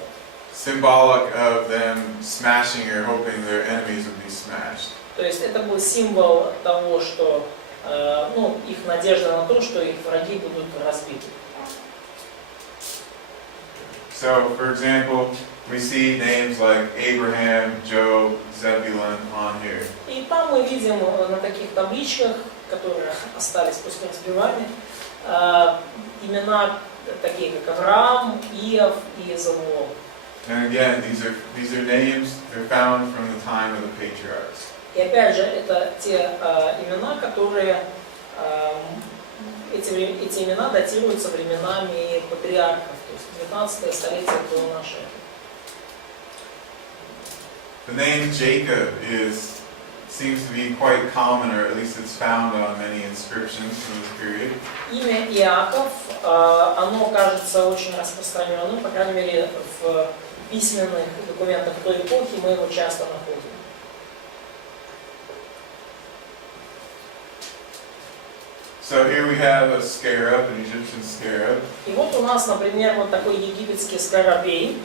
Symbolic of them smashing or hoping their enemies would be smashed. То есть это был символ того, что их надежда на то, что их враги будут разбиты. So, for example, we see names like Abraham, Job, Zebulun on here. И там мы видим на таких табличках, которые остались после разбивания, имена такие как Авраам, Иов и Завуон. And again, these are names they're found from the time of the patriarchs. И опять же, это те имена, которые эти имена датируются временами патриархов, то есть 19 столетие до нашей эры. The name Jacob seems to be quite common, or at least it's found on many inscriptions from this period. Имя Иаков, оно кажется очень распространенным, по крайней мере, в письменных документах той эпохи мы его часто находим. So here we have a scarab, an Egyptian scarab. И вот у нас, например, вот такой египетский скоробей.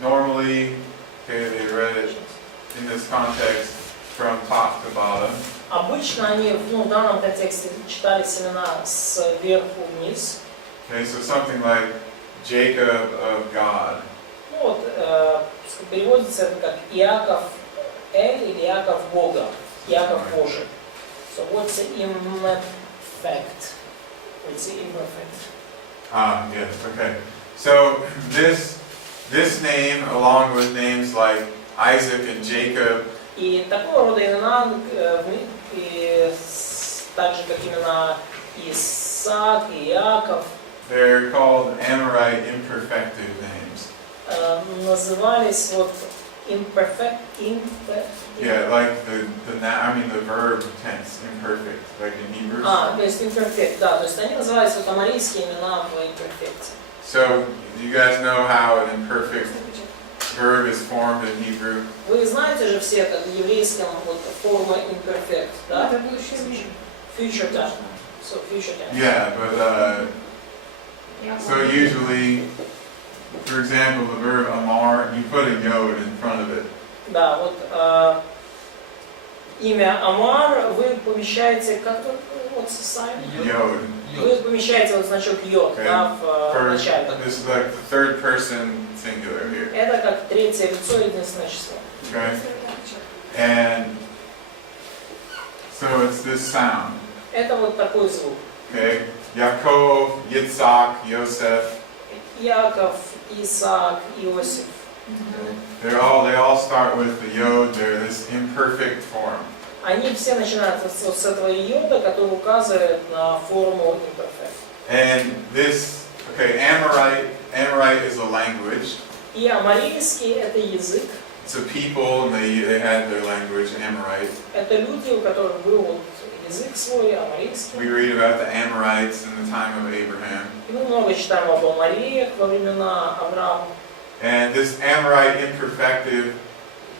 Normally, okay, they read it in this context from top to bottom. Обычно они в данном контексте читали семена сверху вниз. Okay, so something like Jacob of God. Ну вот, переводится это как Иаков Эль или Иаков Бога, Иаков Божий. So what's the imperfect? What's the imperfect? Ah, yes, okay. So this name, along with names like Isaac and Jacob, И такого рода имена, так же как имена Исаак и Иаков, they're called Amorite imperfective names. назывались вот imperfect, Yeah, like the verb tense, imperfect, like in Hebrew. то есть imperfect, да, то есть они назывались вот аморийские имена в imperfect. So, you guys know how an imperfect verb is formed in Hebrew? Вы знаете же все, как в еврейском вот форма imperfect, да? Это будущее время. Future tense. So future tense. Yeah, but so usually, for example, the verb amar, you put a yod in front of it. Да, вот имя Амар вы помещаете как вот what's the sign? Yod. Вы помещаете вот значок йод, Okay. да, в For, начале. this is like the third person singular here. Это как третье лицо, единственное число. Okay? And so it's this sound. Это вот такой звук. Okay? Yaakov, Yitzhak, Yosef. Яков, Исаак, Иосиф. They all start with the yod. They're this imperfect form. Они все начинаются вот с этого йода, который указывает на форму imperfect. And this, okay, Amorite is a language. И аморейский это язык. It's a people, and they had their language, Amorite. Это люди, у которых был вот язык свой, аморейский. We read about the Amorites in the time of Abraham. И мы много читаем об амореях во времена Авраама. And this Amorite imperfective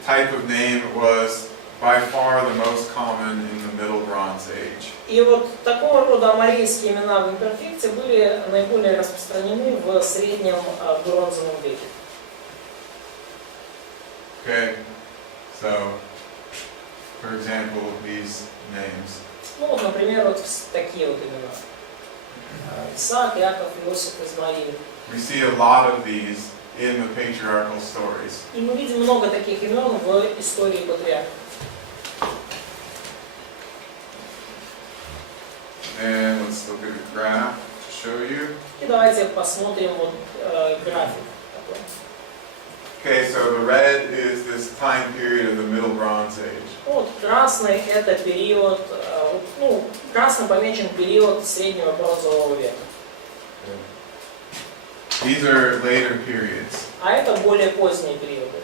type of name was by far the most common in the Middle Bronze Age. И вот такого рода аморейские имена в имперфекте были наиболее распространены в среднем бронзовом веке. Okay, so, for example, these names. Ну вот, например, вот такие вот имена. Исаак, Яков, Иосиф, Измаил. We see a lot of these in the patriarchal stories. И мы видим много таких имен в истории патриархов. And let's look at a graph to show you. И давайте посмотрим вот график такой. Okay, so the red is this time period of the Middle Bronze Age. Вот красный это период, ну, красным помечен период среднего бронзового века. These are later periods. А это более поздние периоды.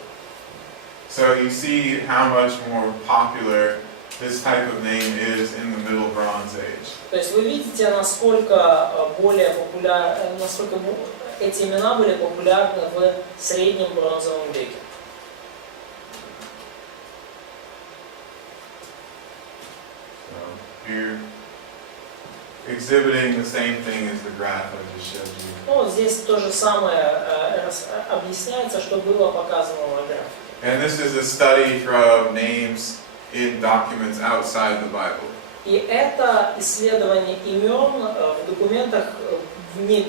So you see how much more popular this type of name is in the Middle Bronze Age. То есть вы видите, насколько более популярны, насколько эти имена были популярны в среднем бронзовом веке. So here, exhibiting the same thing as the graph I just showed you. Ну, здесь то же самое объясняется, что было показано на графике. And this is a study from names in documents outside the Bible. И это исследование имен в документах не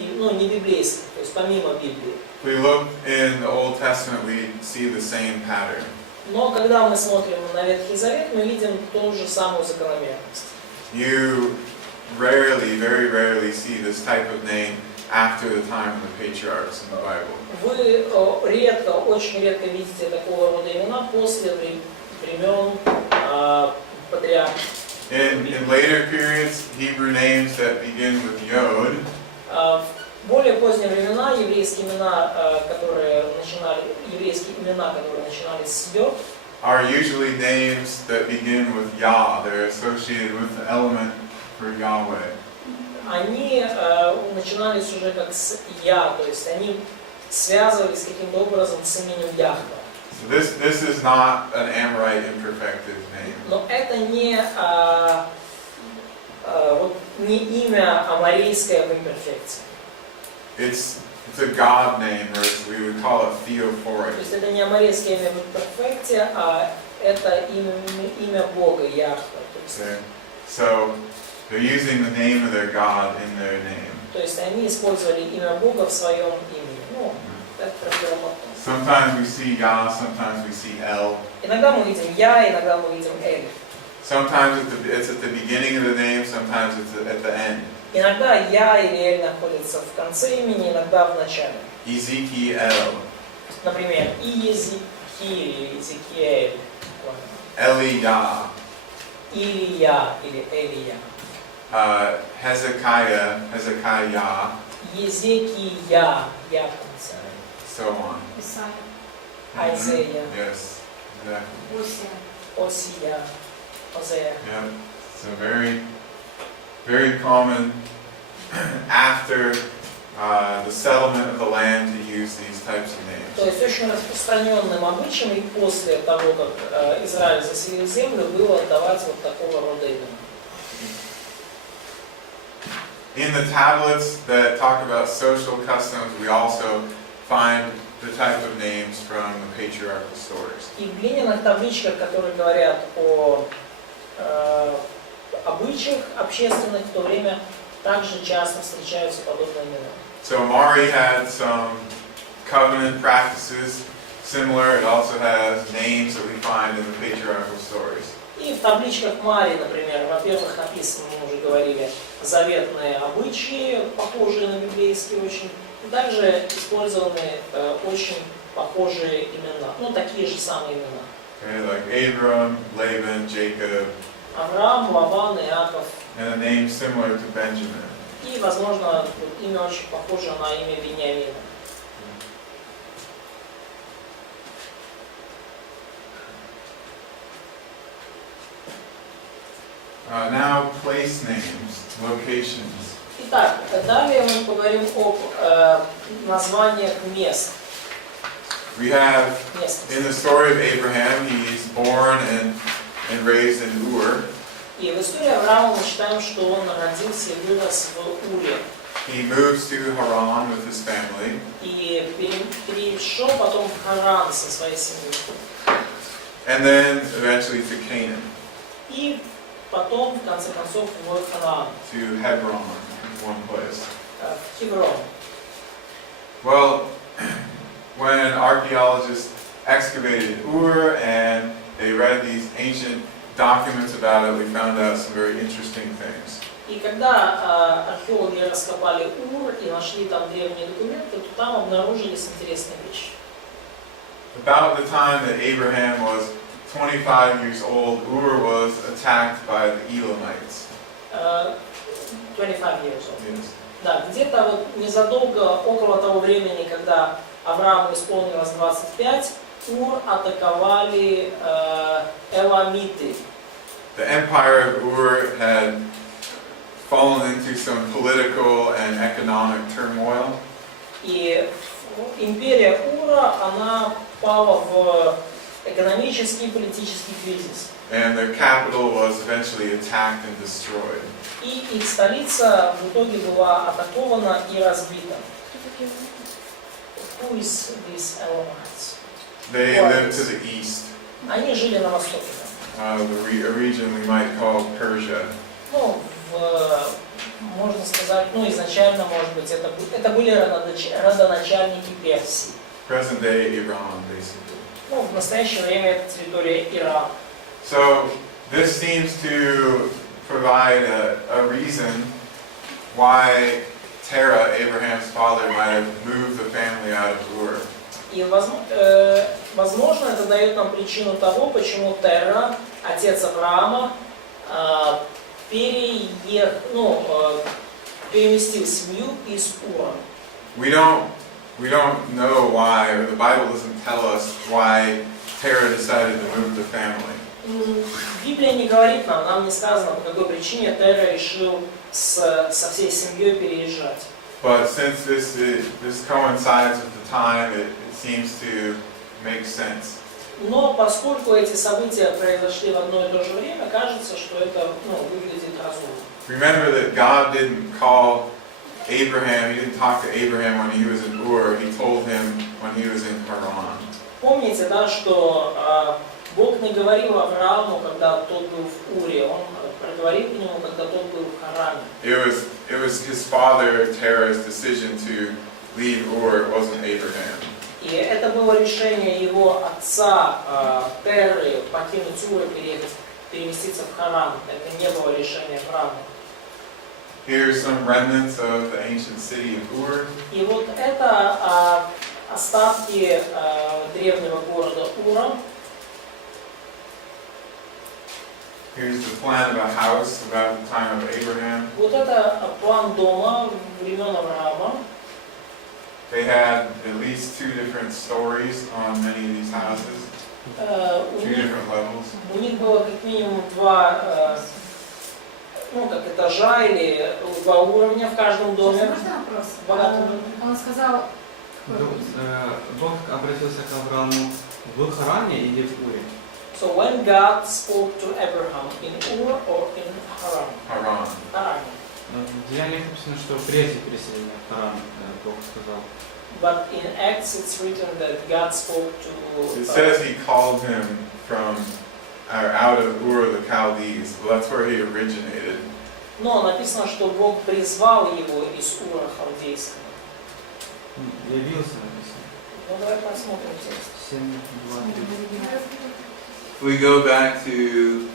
библейских, то есть помимо Библии. If we look in the Old Testament, we see the same pattern. Но когда мы смотрим на Ветхий Завет, мы видим ту же самую закономерность. You rarely, very rarely see this type of name after the time of the patriarchs in the Bible. Вы редко, очень редко видите такого рода имена после времен патриархов. In later periods, Hebrew names that begin with Yod В более поздние времена еврейские имена, которые начинались с йод, are usually names that begin with Yah. They're associated with the element for Yahweh. они начинались уже как с Я, то есть они связывались каким-то образом с именем Яхва. So this is not an Amorite imperfective name. Но это не имя аморейское в имперфекции. It's a God name, or we would call it То theophoric. есть это не аморейское имя в имперфекте, а это имя Бога, Яхва. Okay. So they're using the name of their God in their name. То есть они использовали имя Бога в своем имени. Ну, это грамотно. Sometimes we see Yah, sometimes we see El. Иногда мы видим Я, иногда мы видим Эль. Sometimes it's at the beginning of the name, sometimes it's at the end. Иногда Я или Эль находятся в конце имени, иногда в начале. Ezekiel, Например, Иезекииль или Иезекиэль. Eliah, Илия или Элия. Hezekiah, Езекия, я в конце. so on. Исаия, Айзея, Yes, exactly. Осия. Осия, Озея. Yep. So very, very common after the settlement of the land to use these types of То names. есть очень распространенным обычаем и после того, как Израиль заселил землю, было давать вот такого рода имена. In the tablets that talk about social customs, we also find the type of names from the patriarchal stories. И в глиняных табличках, которые говорят о обычаях общественных в то время также часто встречаются подобные имена. So Mari had some covenant practices similar. It also has names that we find in the patriarchal stories. И в табличках Марии, например, во-первых, написаны, мы уже говорили, заветные обычаи, похожие на библейские очень, и также использованы очень похожие имена, ну такие же самые имена. Okay, like Abram, Laban, Jacob, Авраам, Лаван, Иаков. and a name similar to Benjamin. И, возможно, имя очень похоже на имя Вениамина. Now place names, locations. Итак, далее мы поговорим об названиях мест. We have, Местности. in the story of Abraham, he's born and raised in Ur. И в истории Авраама мы читаем, что он родился и вырос в Уре. He moves to Haran with his family. И перешел потом в Харан со своей семьей. And then eventually to Canaan, И потом, в конце концов, в Харан, to Hebron, one place. в Хеврон. Well, when archaeologists excavated Ur and they read these ancient documents about it, we found out some very interesting things. И когда археологи раскопали Ур и нашли там древние документы, то там обнаружились интересные вещи. About the time that Abraham was 25 years old, Ur was attacked by the Elamites. 25 years old. Yes. Да, где-то вот незадолго, около того времени, когда Аврааму исполнилось 25, Ур атаковали эламиты. The empire of Ur had fallen into some political and economic turmoil. И империя Ура, она пала в экономический и политический кризис. And their capital was eventually attacked and destroyed. И их столица в итоге была атакована и разбита. Who is these Elamites? They lived to the east, Они жили на востоке. a region we might call Persia. Ну, можно сказать, ну изначально, может быть, это были родоначальники Персии. Present day Iran, basically. Ну, в настоящее время это территория Ирана. So this seems to provide a reason why Terah, Abraham's father, might have moved the family out of Ur. И, возможно, это дает нам причину того, почему Терра, отец Авраама, переместил семью из Ура. We don't know why, or the Bible doesn't tell us why Terah decided to move the family. Библия не говорит нам не сказано, по какой причине Терра решил со всей семьей переезжать. But since this coincides with the time, it seems to make sense. Но поскольку эти события произошли в одно и то же время, кажется, что это выглядит разумно. Remember that God didn't call Abraham, he didn't talk to Abraham when he was in Ur, he told him when he was in Haran. Помните, да, что Бог не говорил Аврааму, когда тот был в Уре, он проговорил к нему, когда тот был в Харане. It was his father, Terah's decision to leave Ur, it wasn't Abraham. И это было решение его отца Терры покинуть Ур и переместиться в Харан. Это не было решение Авраама. Here's some remnants of the ancient city of Ur. И вот это остатки древнего города Ура. Here's the plan of a house about the time of Abraham. Вот это план дома времен Авраама. They had at least two different stories on many of these houses, two different levels. У них было как минимум два этажа или два уровня в каждом доме. Можно вопрос? Богатый. Он сказал, Бог обратился к Аврааму в Харане или в Уре? So when God spoke to Abraham in Ur or in Haran? Haran. Haran. В Деяниях написано, что прежде переселения в Харан Бог сказал. But in Acts it's written that God spoke to. It says he called him from or out of Ur of the Chaldees. Well, that's where he originated. Но написано, что Бог призвал его из Ура Халдейского. Явился, написано. Ну давай посмотрим текст. 7, 2, 3. If we go back to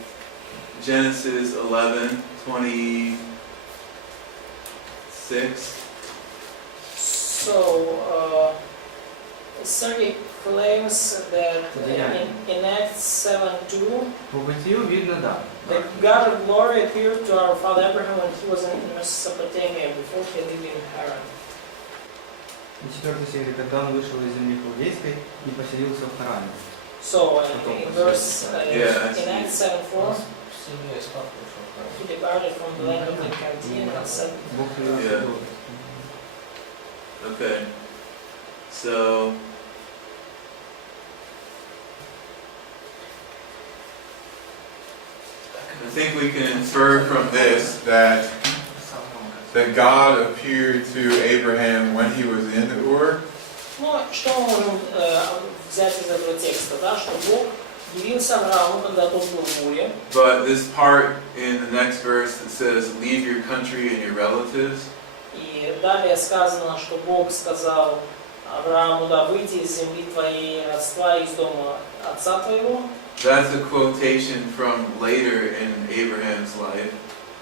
Genesis 11:26. So, Sergey claims that in Acts 7:2, По бытию видно, да. the God of glory appeared to our father Abraham when he was in Mesopotamia, before he lived in Haran. И 4 стих, когда он вышел из земли Халдейской и поселился в Харане. So, in verse, in Acts 7:4, Семья из папы ушел. he departed from the land of the Chaldeans and said, Бог привел Yeah. его. Okay. So I think we can infer from this that God appeared to Abraham when he was in Ur, ну, что мы можем взять из этого текста, да, что Бог явился Аврааму, когда тот был в Уре, but this part in the next verse that says, "Leave your country and your relatives," и далее сказано, что Бог сказал Аврааму, да, выйди из земли твоей, родства, из дома отца твоего. that's a quotation from later in Abraham's life.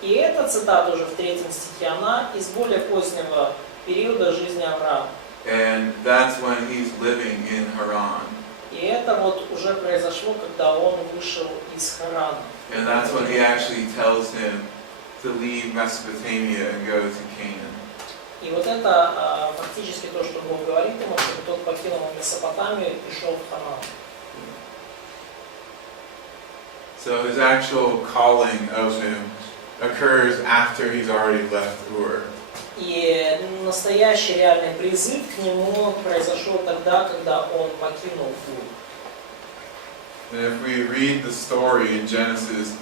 И эта цитата уже в 3 стихе, она из более позднего периода жизни Авраама. And that's when he's living in Haran. И это вот уже произошло, когда он вышел из Харана. And that's when he actually tells him to leave Mesopotamia and go to Canaan. И вот это фактически то, что Бог говорит ему, чтобы тот покинул Месопотамию и пришел в Харан. So his actual calling of him occurs after he's already left Ur. И настоящий реальный призыв к нему произошел тогда, когда он покинул Ур. And if we read the story in Genesis,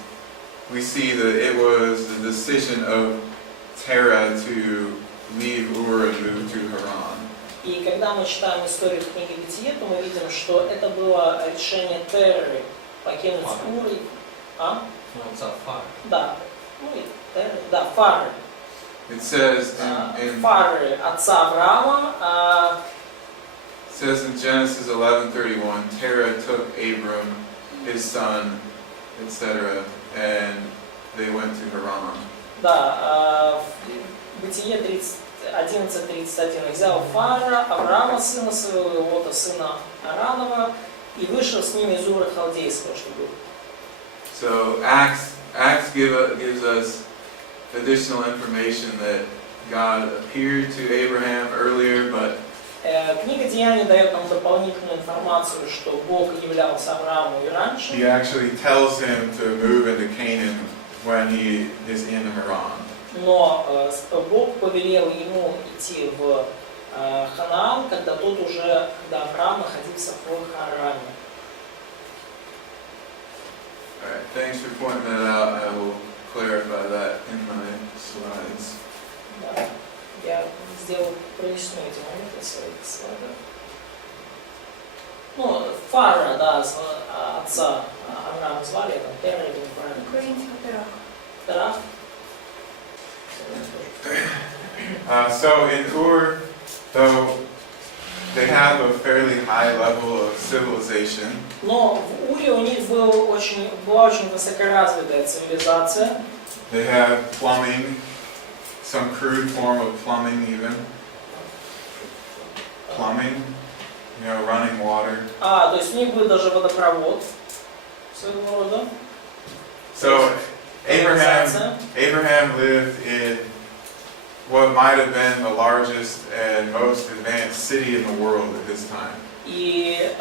we see that it was the decision of Terah to leave Ur and move to Haran. И когда мы читаем историю книги Бытие, то мы видим, что это было решение Терры покинуть Ур. А? Да. Ну и Терры, да, Фары. It says Фары отца Авраама. it says in Genesis 11:31, Terah took Abram, his son, etc., and they went to Haran. Да, в Бытие 11:31 взял Фара, Авраама, сына своего, Лота, сына Аранова, и вышел с ними из Ура Халдейского, чтобы... So Acts gives us additional information that God appeared to Abraham earlier, but Книга Деяний дает нам дополнительную информацию, что Бог являлся Аврааму и раньше. he actually tells him to move into Canaan when he is in Haran. Но Бог повелел ему идти в Ханаан, когда Авраам находился в Харане. All right, thanks for pointing that out. I will clarify that in my slides. Да. Я сделал проясню эти моменты в своих слайдах. Ну, Фара, да, отца Авраама звали, там Терра, или неправильно? Украинский Терах. So in Ur, though they have a fairly high level of civilization, Но в Уре у них была очень высокоразвитая цивилизация. they have plumbing, some crude form of plumbing even. Plumbing, running water. То есть у них был даже водопровод своего рода. So Abraham lived in what might have been the largest and most advanced city in the world at this time. И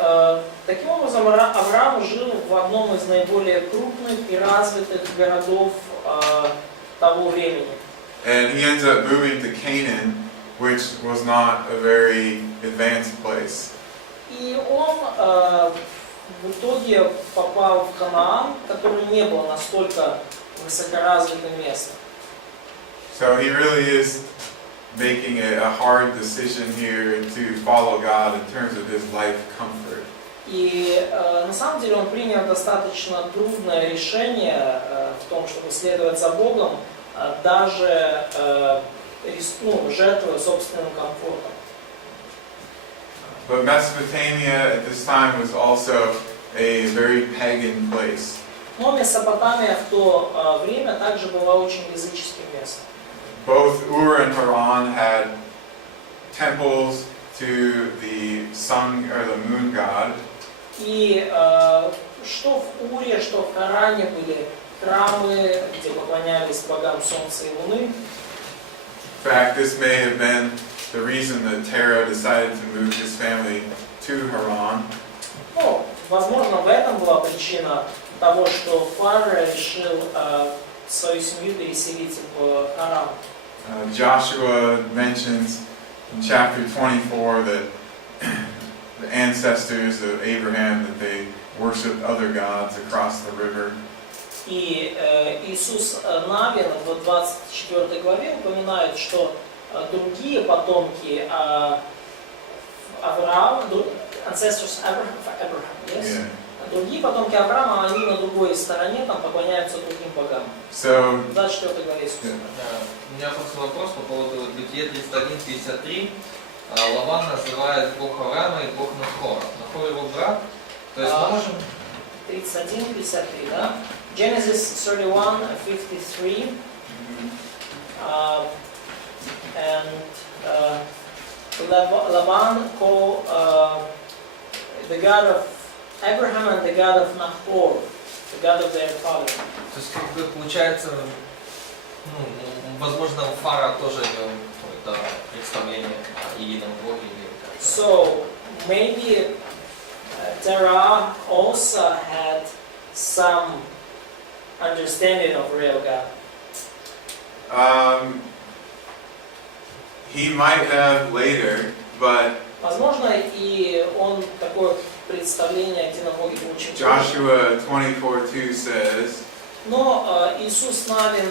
таким образом Авраам жил в одном из наиболее крупных и развитых городов того времени. And he ends up moving to Canaan, which was not a very advanced place. И он в итоге попал в Ханаан, который не был настолько высокоразвитым местом. So he really is making a hard decision here to follow God in terms of his life comfort. И на самом деле он принял достаточно трудное решение в том, чтобы следовать за Богом, даже жертвуя собственным комфортом. But Mesopotamia at this time was also a very pagan place. Но Месопотамия в то время также была очень языческим местом. Both Ur and Haran had temples to the sun or the moon god. И что в Уре, что в Харане были храмы, где поклонялись богам Солнца и Луны. In fact, this may have been the reason that Terah decided to move his family to Haran. Ну, возможно, в этом была причина того, что Фара решил свою семью переселить в Харан. Joshua mentions in chapter 24 that the ancestors of Abraham, that they worshipped other gods across the river. И Иисус Навин в 24 главе упоминает, что другие потомки Авраама, ancestors Abraham, yes? Yeah. Другие потомки Авраама, они на другой стороне, там поклоняются другим богам. So, В 24 главе Иисуса. У меня просто вопрос по поводу Бытие 31:53. Лаван называет Бог Авраама и Бог Нахора. Нахор его брат. То есть мы можем... 31-53, да? Genesis 31:53. And Laban called the God of Abraham and the God of Nahor, the God of their father. То есть как бы получается, возможно, у Фара тоже имел какое-то представление о едином Боге или как-то. So maybe Terah also had some understanding of real God. he might have later, but Возможно, и он такое представление о единобоге получил. Joshua 24:2 says, Но Иисус Навин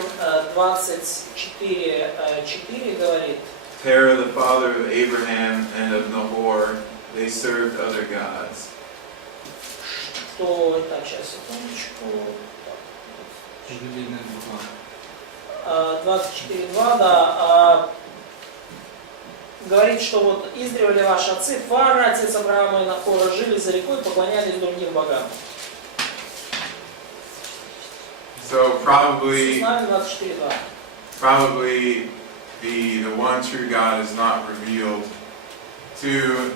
24:4 говорит, Terah, the father of Abraham and of Nahor, they served other gods. что... Так, сейчас, секундочку. Библейная буква. 24:2, да. Говорит, что вот издревле ваши отцы, Фара, отец Авраама и Нахора, жили за рекой и поклонялись другим богам. So probably 24:2. the one true God is not revealed to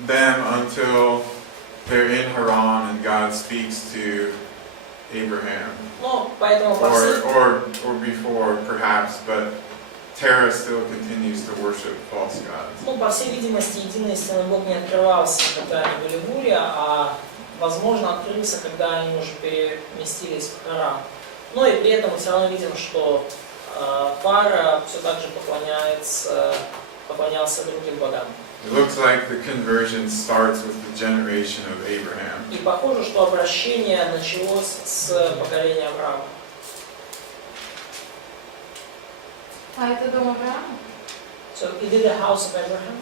them until they're in Haran and God speaks to Abraham. Ну, поэтому по всей... Or before perhaps, but Terah still continues to worship false gods. Ну, по всей видимости, единый истинный Бог не открывался, когда они были в Уре, а, возможно, открылся, когда они уже переместились в Харан. Но и при этом мы все равно видим, что Фара все так же поклонялся другим богам. It looks like the conversion starts with the generation of Abraham. И похоже, что обращение началось с поколения Авраама. А это дом Авраама? So, is it the house of Abraham?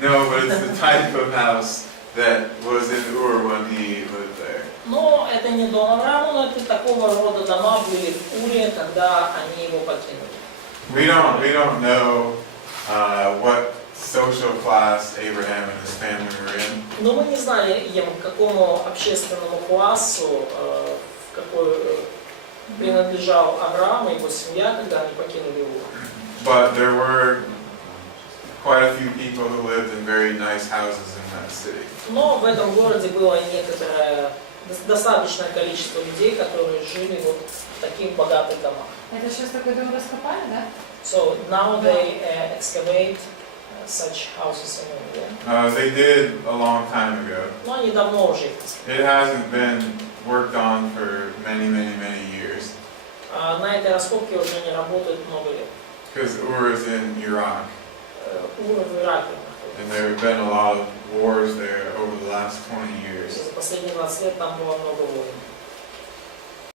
No, but it's the type of house that was in Ur when he lived there. Но это не дом Авраама, но это такого рода дома были в Уре, когда они его покинули. We don't know what social class Abraham and his family were in. Но мы не знали, к какому общественному классу, в какой принадлежал Авраам и его семья, когда они покинули Ур. But there were quite a few people who lived in very nice houses in that city. Но в этом городе было достаточное количество людей, которые жили вот в таких богатых домах. Это сейчас такой дом раскопали, да? So now they excavate such houses in India. They did a long time ago. Но они давно уже их It hasn't been worked on for many years. на этой раскопке уже не работают много лет. Because Ur is in Iraq. Ур в Ираке And находится. there have been a lot of wars there over the last 20 years. За последние 20 лет там было много войн.